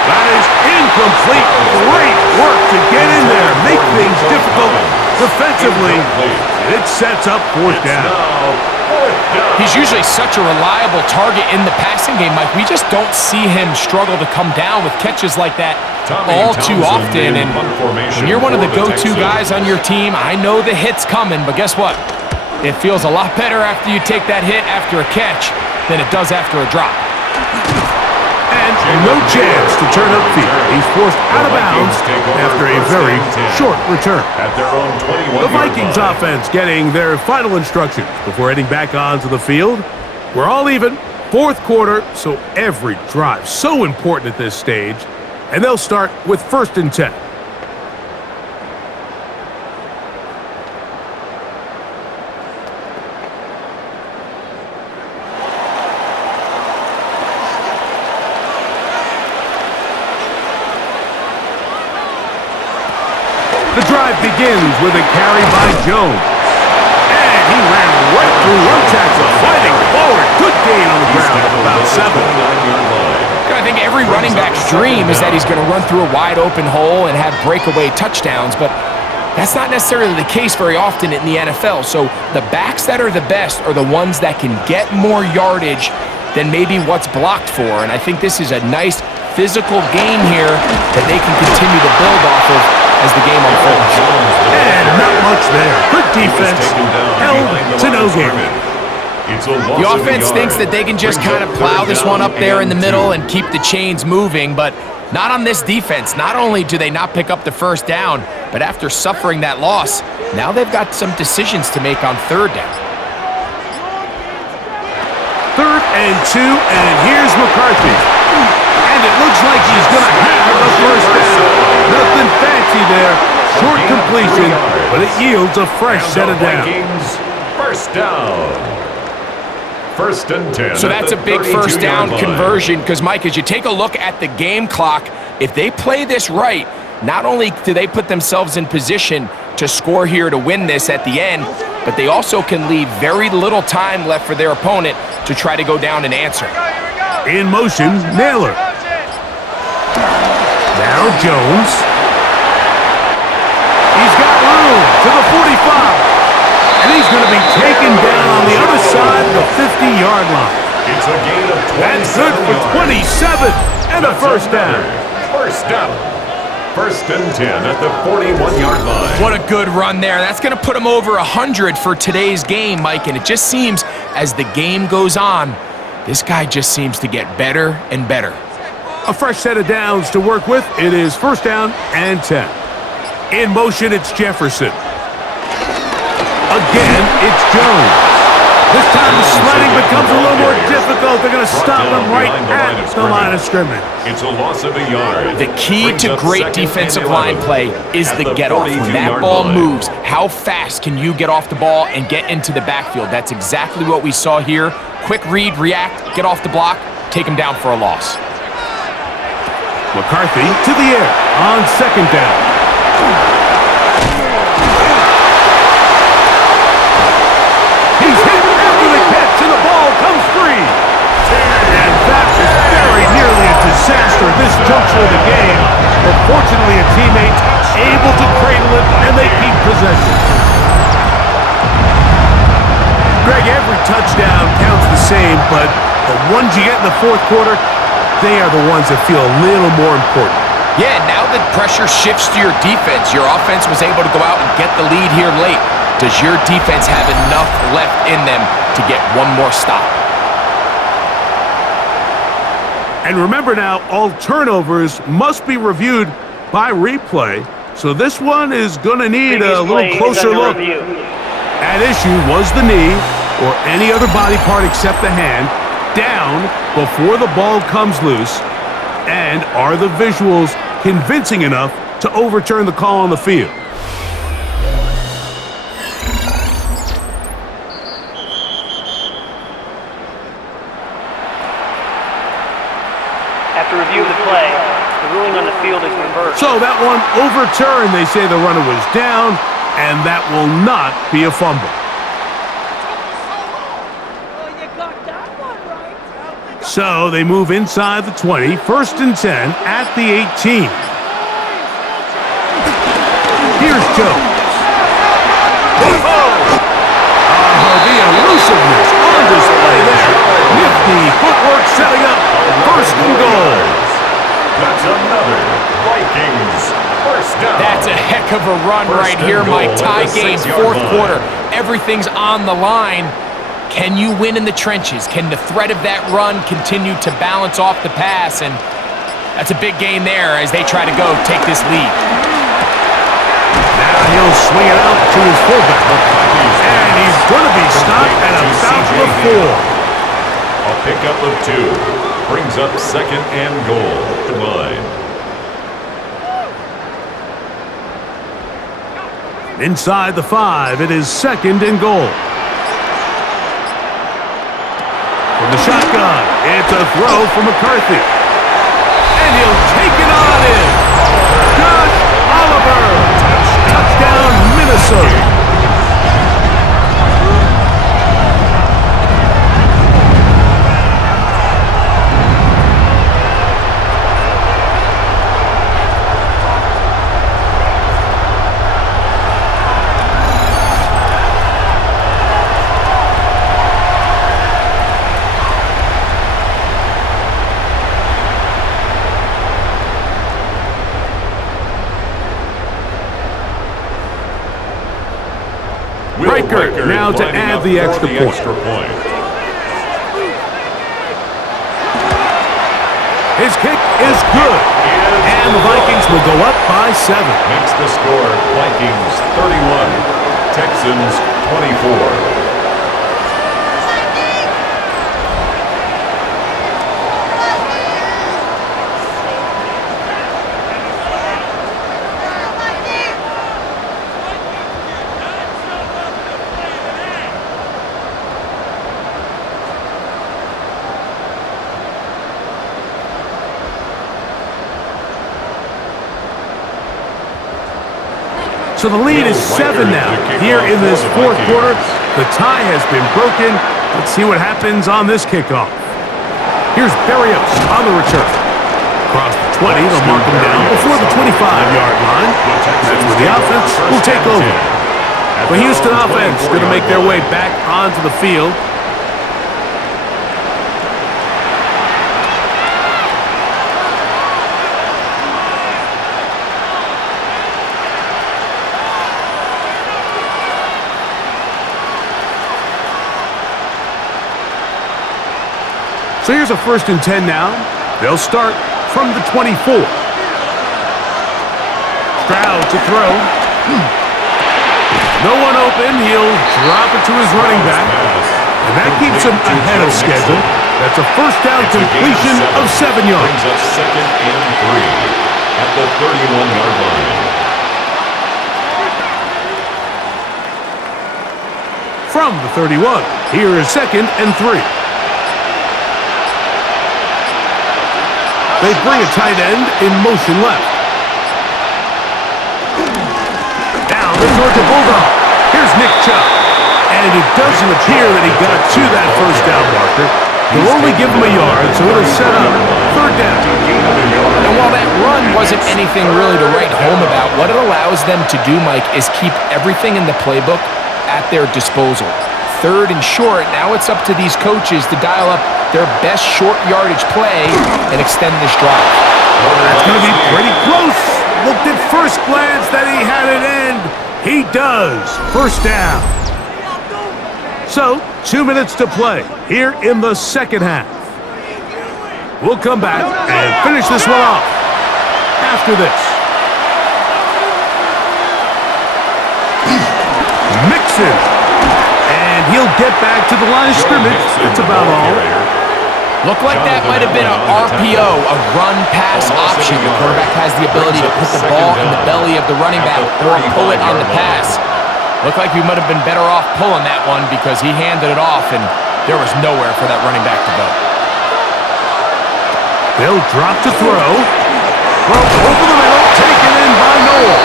That is incomplete. Great work to get in there, make things difficult defensively. It sets up fourth down. He's usually such a reliable target in the passing game, Mike. We just don't see him struggle to come down with catches like that all too often. And when you're one of the go-to guys on your team, I know the hit's coming, but guess what? It feels a lot better after you take that hit after a catch than it does after a drop. And no chance to turn upfield. He's forced out of bounds after a very short return. At their own 21. The Vikings offense getting their final instructions before heading back onto the field. We're all even, fourth quarter, so every drive so important at this stage. And they'll start with 1st and 10. The drive begins with a carry by Jones. And he ran right through one tackle, fighting forward. Good gain on the ground of about 7. I think every running back's dream is that he's going to run through a wide open hole and have breakaway touchdowns, but that's not necessarily the case very often in the NFL. So the backs that are the best are the ones that can get more yardage than maybe what's blocked for. And I think this is a nice physical gain here that they can continue to build off of as the game unfolds. And not much there. Good defense. Held to no gain. The offense thinks that they can just kind of plow this one up there in the middle and keep the chains moving, but not on this defense. Not only do they not pick up the first down, but after suffering that loss, now they've got some decisions to make on 3rd down. 3rd and 2, and here's McCarthy. And it looks like he's going to have the first down. Nothing fancy there. Short completion, but it yields a fresh set of downs. First down. 1st and 10. So that's a big first down conversion because, Mike, as you take a look at the game clock, if they play this right, not only do they put themselves in position to score here to win this at the end, but they also can leave very little time left for their opponent to try to go down and answer. In motion, Naylor. Now Jones. He's got room to the 45. And he's going to be taken down on the other side of the 50-yard line. It's a gain of 27 That's good for 27 and a first down. First down. 1st and 10 at the 41-yard line. What a good run there. That's going to put him over 100 for today's game, Mike. And it just seems as the game goes on, this guy just seems to get better and better. A fresh set of downs to work with. It is first down and 10. In motion, it's Jefferson. Again, it's Jones. This time the sledding becomes a little more difficult. They're going to stop him right at the line of scrimmage. It's a loss of a yard. The key to great defensive line play is the get-off. When that ball moves, how fast can you get off the ball and get into the backfield? That's exactly what we saw here. Quick read, react, get off the block, take him down for a loss. McCarthy to the air on second down. He's hit after the catch, and the ball comes free. And that is very nearly a disaster at this juncture of the game. But fortunately, a teammate able to cradle it, and they keep possession. Greg, every touchdown counts the same, but the ones you get in the fourth quarter, they are the ones that feel a little more important. Yeah, now that pressure shifts to your defense, your offense was able to go out and get the lead here late. Does your defense have enough left in them to get one more stop? And remember now, all turnovers must be reviewed by replay, so this one is going to need a little closer look. At issue was the knee, or any other body part except the hand, down before the ball comes loose, and are the visuals convincing enough to overturn the call on the field? After review of the play, the ruling on the field is reversed. So that one overturned. They say the runner was down, and that will not be a fumble. So they move inside the 20, first and 10 at the 18. Here's Jones. The elusiveness on display there. Nifty footwork setting up first and goal. That's another Vikings first down. That's a heck of a run right here, Mike. Tie game, fourth quarter. Everything's on the line. Can you win in the trenches? Can the threat of that run continue to balance off the pass? And that's a big gain there as they try to go take this lead. Now he'll swing it out to his fullback. And he's going to be stopped at about the 4. A pickup of 2 brings up second and goal. Good line. Inside the 5, it is second and goal. From the shotgun, it's a throw from McCarthy. And he'll take it on in. Josh Oliver. Touchdown, Minnesota. Breaker now to add the extra point. His kick is good. And the Vikings will go up by 7. Makes the score Vikings 31, Texans 24. So the lead is 7 now. Here in this fourth quarter, the tie has been broken. Let's see what happens on this kickoff. Here's Berrios on the return. Across the 20, they'll mark him down before the 25-yard line. That's where the offense will take over. The Houston offense going to make their way back onto the field. So here's a first and 10 now. They'll start from the 24. Stroud to throw. No one open. He'll drop it to his running back. And that keeps him ahead of schedule. That's a first down completion of 7 yards. Brings up 2nd and 3 at the 31-yard line. From the 31, here is 2nd and 3. They bring a tight end in motion left. Down the Georgia Bulldog. Here's Nick Chubb. And it doesn't appear that he got to that first down marker. They'll only give him a yard, so it'll set up 3rd down. And while that run wasn't anything really to write home about, what it allows them to do, Mike, is keep everything in the playbook at their disposal. 3rd and short, now it's up to these coaches to dial up their best short yardage play and extend this drive. That's going to be pretty close. Looked at first glance that he had it end. He does. First down. So, 2 minutes to play here in the second half. We'll come back and finish this one off after this. Mixon. And he'll get back to the line of scrimmage. That's about all. Looked like that might have been an RPO, a run-pass option. The quarterback has the ability to put the ball in the belly of the running back or pull it on the pass. Looked like we might have been better off pulling that one because he handed it off and there was nowhere for that running back to go. They'll drop to throw. Well, over the middle, taken in by Noel.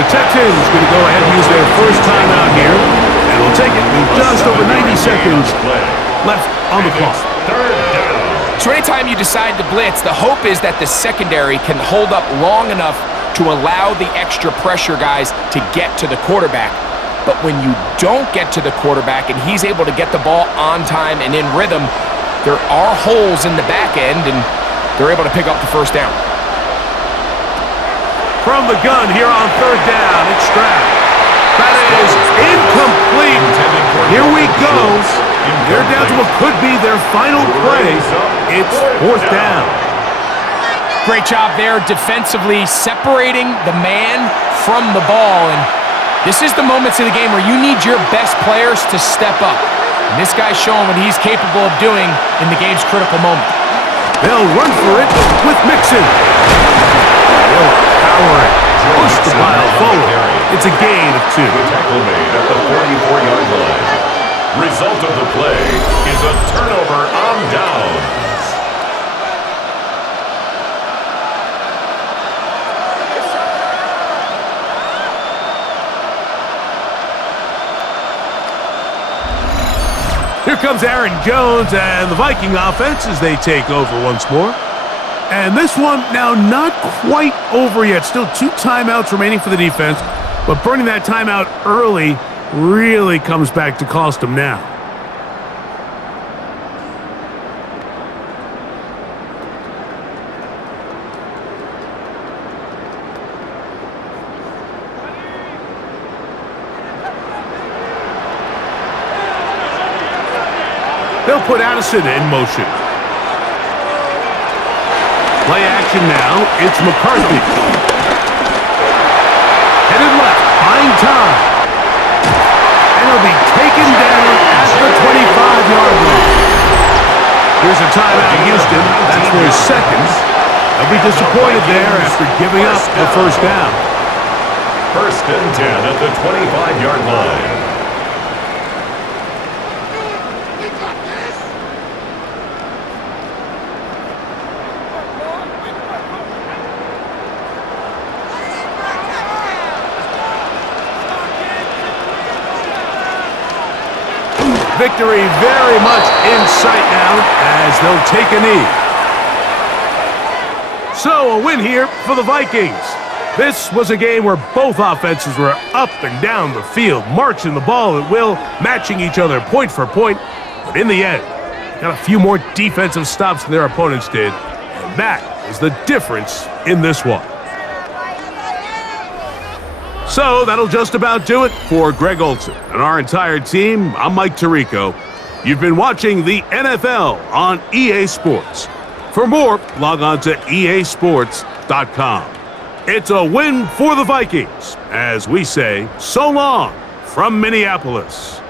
The Texans going to go ahead and use their first timeout here, and we'll take it with just over 90 seconds left on the clock. So anytime you decide to blitz, the hope is that the secondary can hold up long enough to allow the extra pressure guys to get to the quarterback. But when you don't get to the quarterback and he's able to get the ball on time and in rhythm, there are holes in the back end and they're able to pick up the first down. From the gun here on 3rd down, it's Stroud. That is incomplete. Here we go. They're down to what could be their final play. It's 4th down. Great job there defensively, separating the man from the ball. And this is the moments of the game where you need your best players to step up. And this guy's showing what he's capable of doing in the game's critical moment. They'll run for it with Mixon. They'll power it. Push the pile forward. It's a gain of 2. Tackle made at the 44-yard line. Result of the play is a turnover on downs. Here comes Aaron Jones and the Viking offense as they take over once more. And this one now not quite over yet. Still 2 timeouts remaining for the defense. But burning that timeout early really comes back to cost them now. They'll put Addison in motion. Play action now. It's McCarthy. Headed left. Buying time. And he'll be taken down at the 25-yard line. Here's a timeout, Houston. That's for his 2nd. They'll be disappointed there after giving up the first down. 1st and 10 at the 25-yard line. Victory very much in sight now as they'll take a knee. So a win here for the Vikings. This was a game where both offenses were up and down the field, marching the ball at will, matching each other point for point. But in the end, got a few more defensive stops than their opponents did. And that is the difference in this one. So that'll just about do it for Greg Olson and our entire team. I'm Mike Tirico. You've been watching the NFL on EA Sports. For more, log on to easports.com. It's a win for the Vikings, as we say so long from Minneapolis.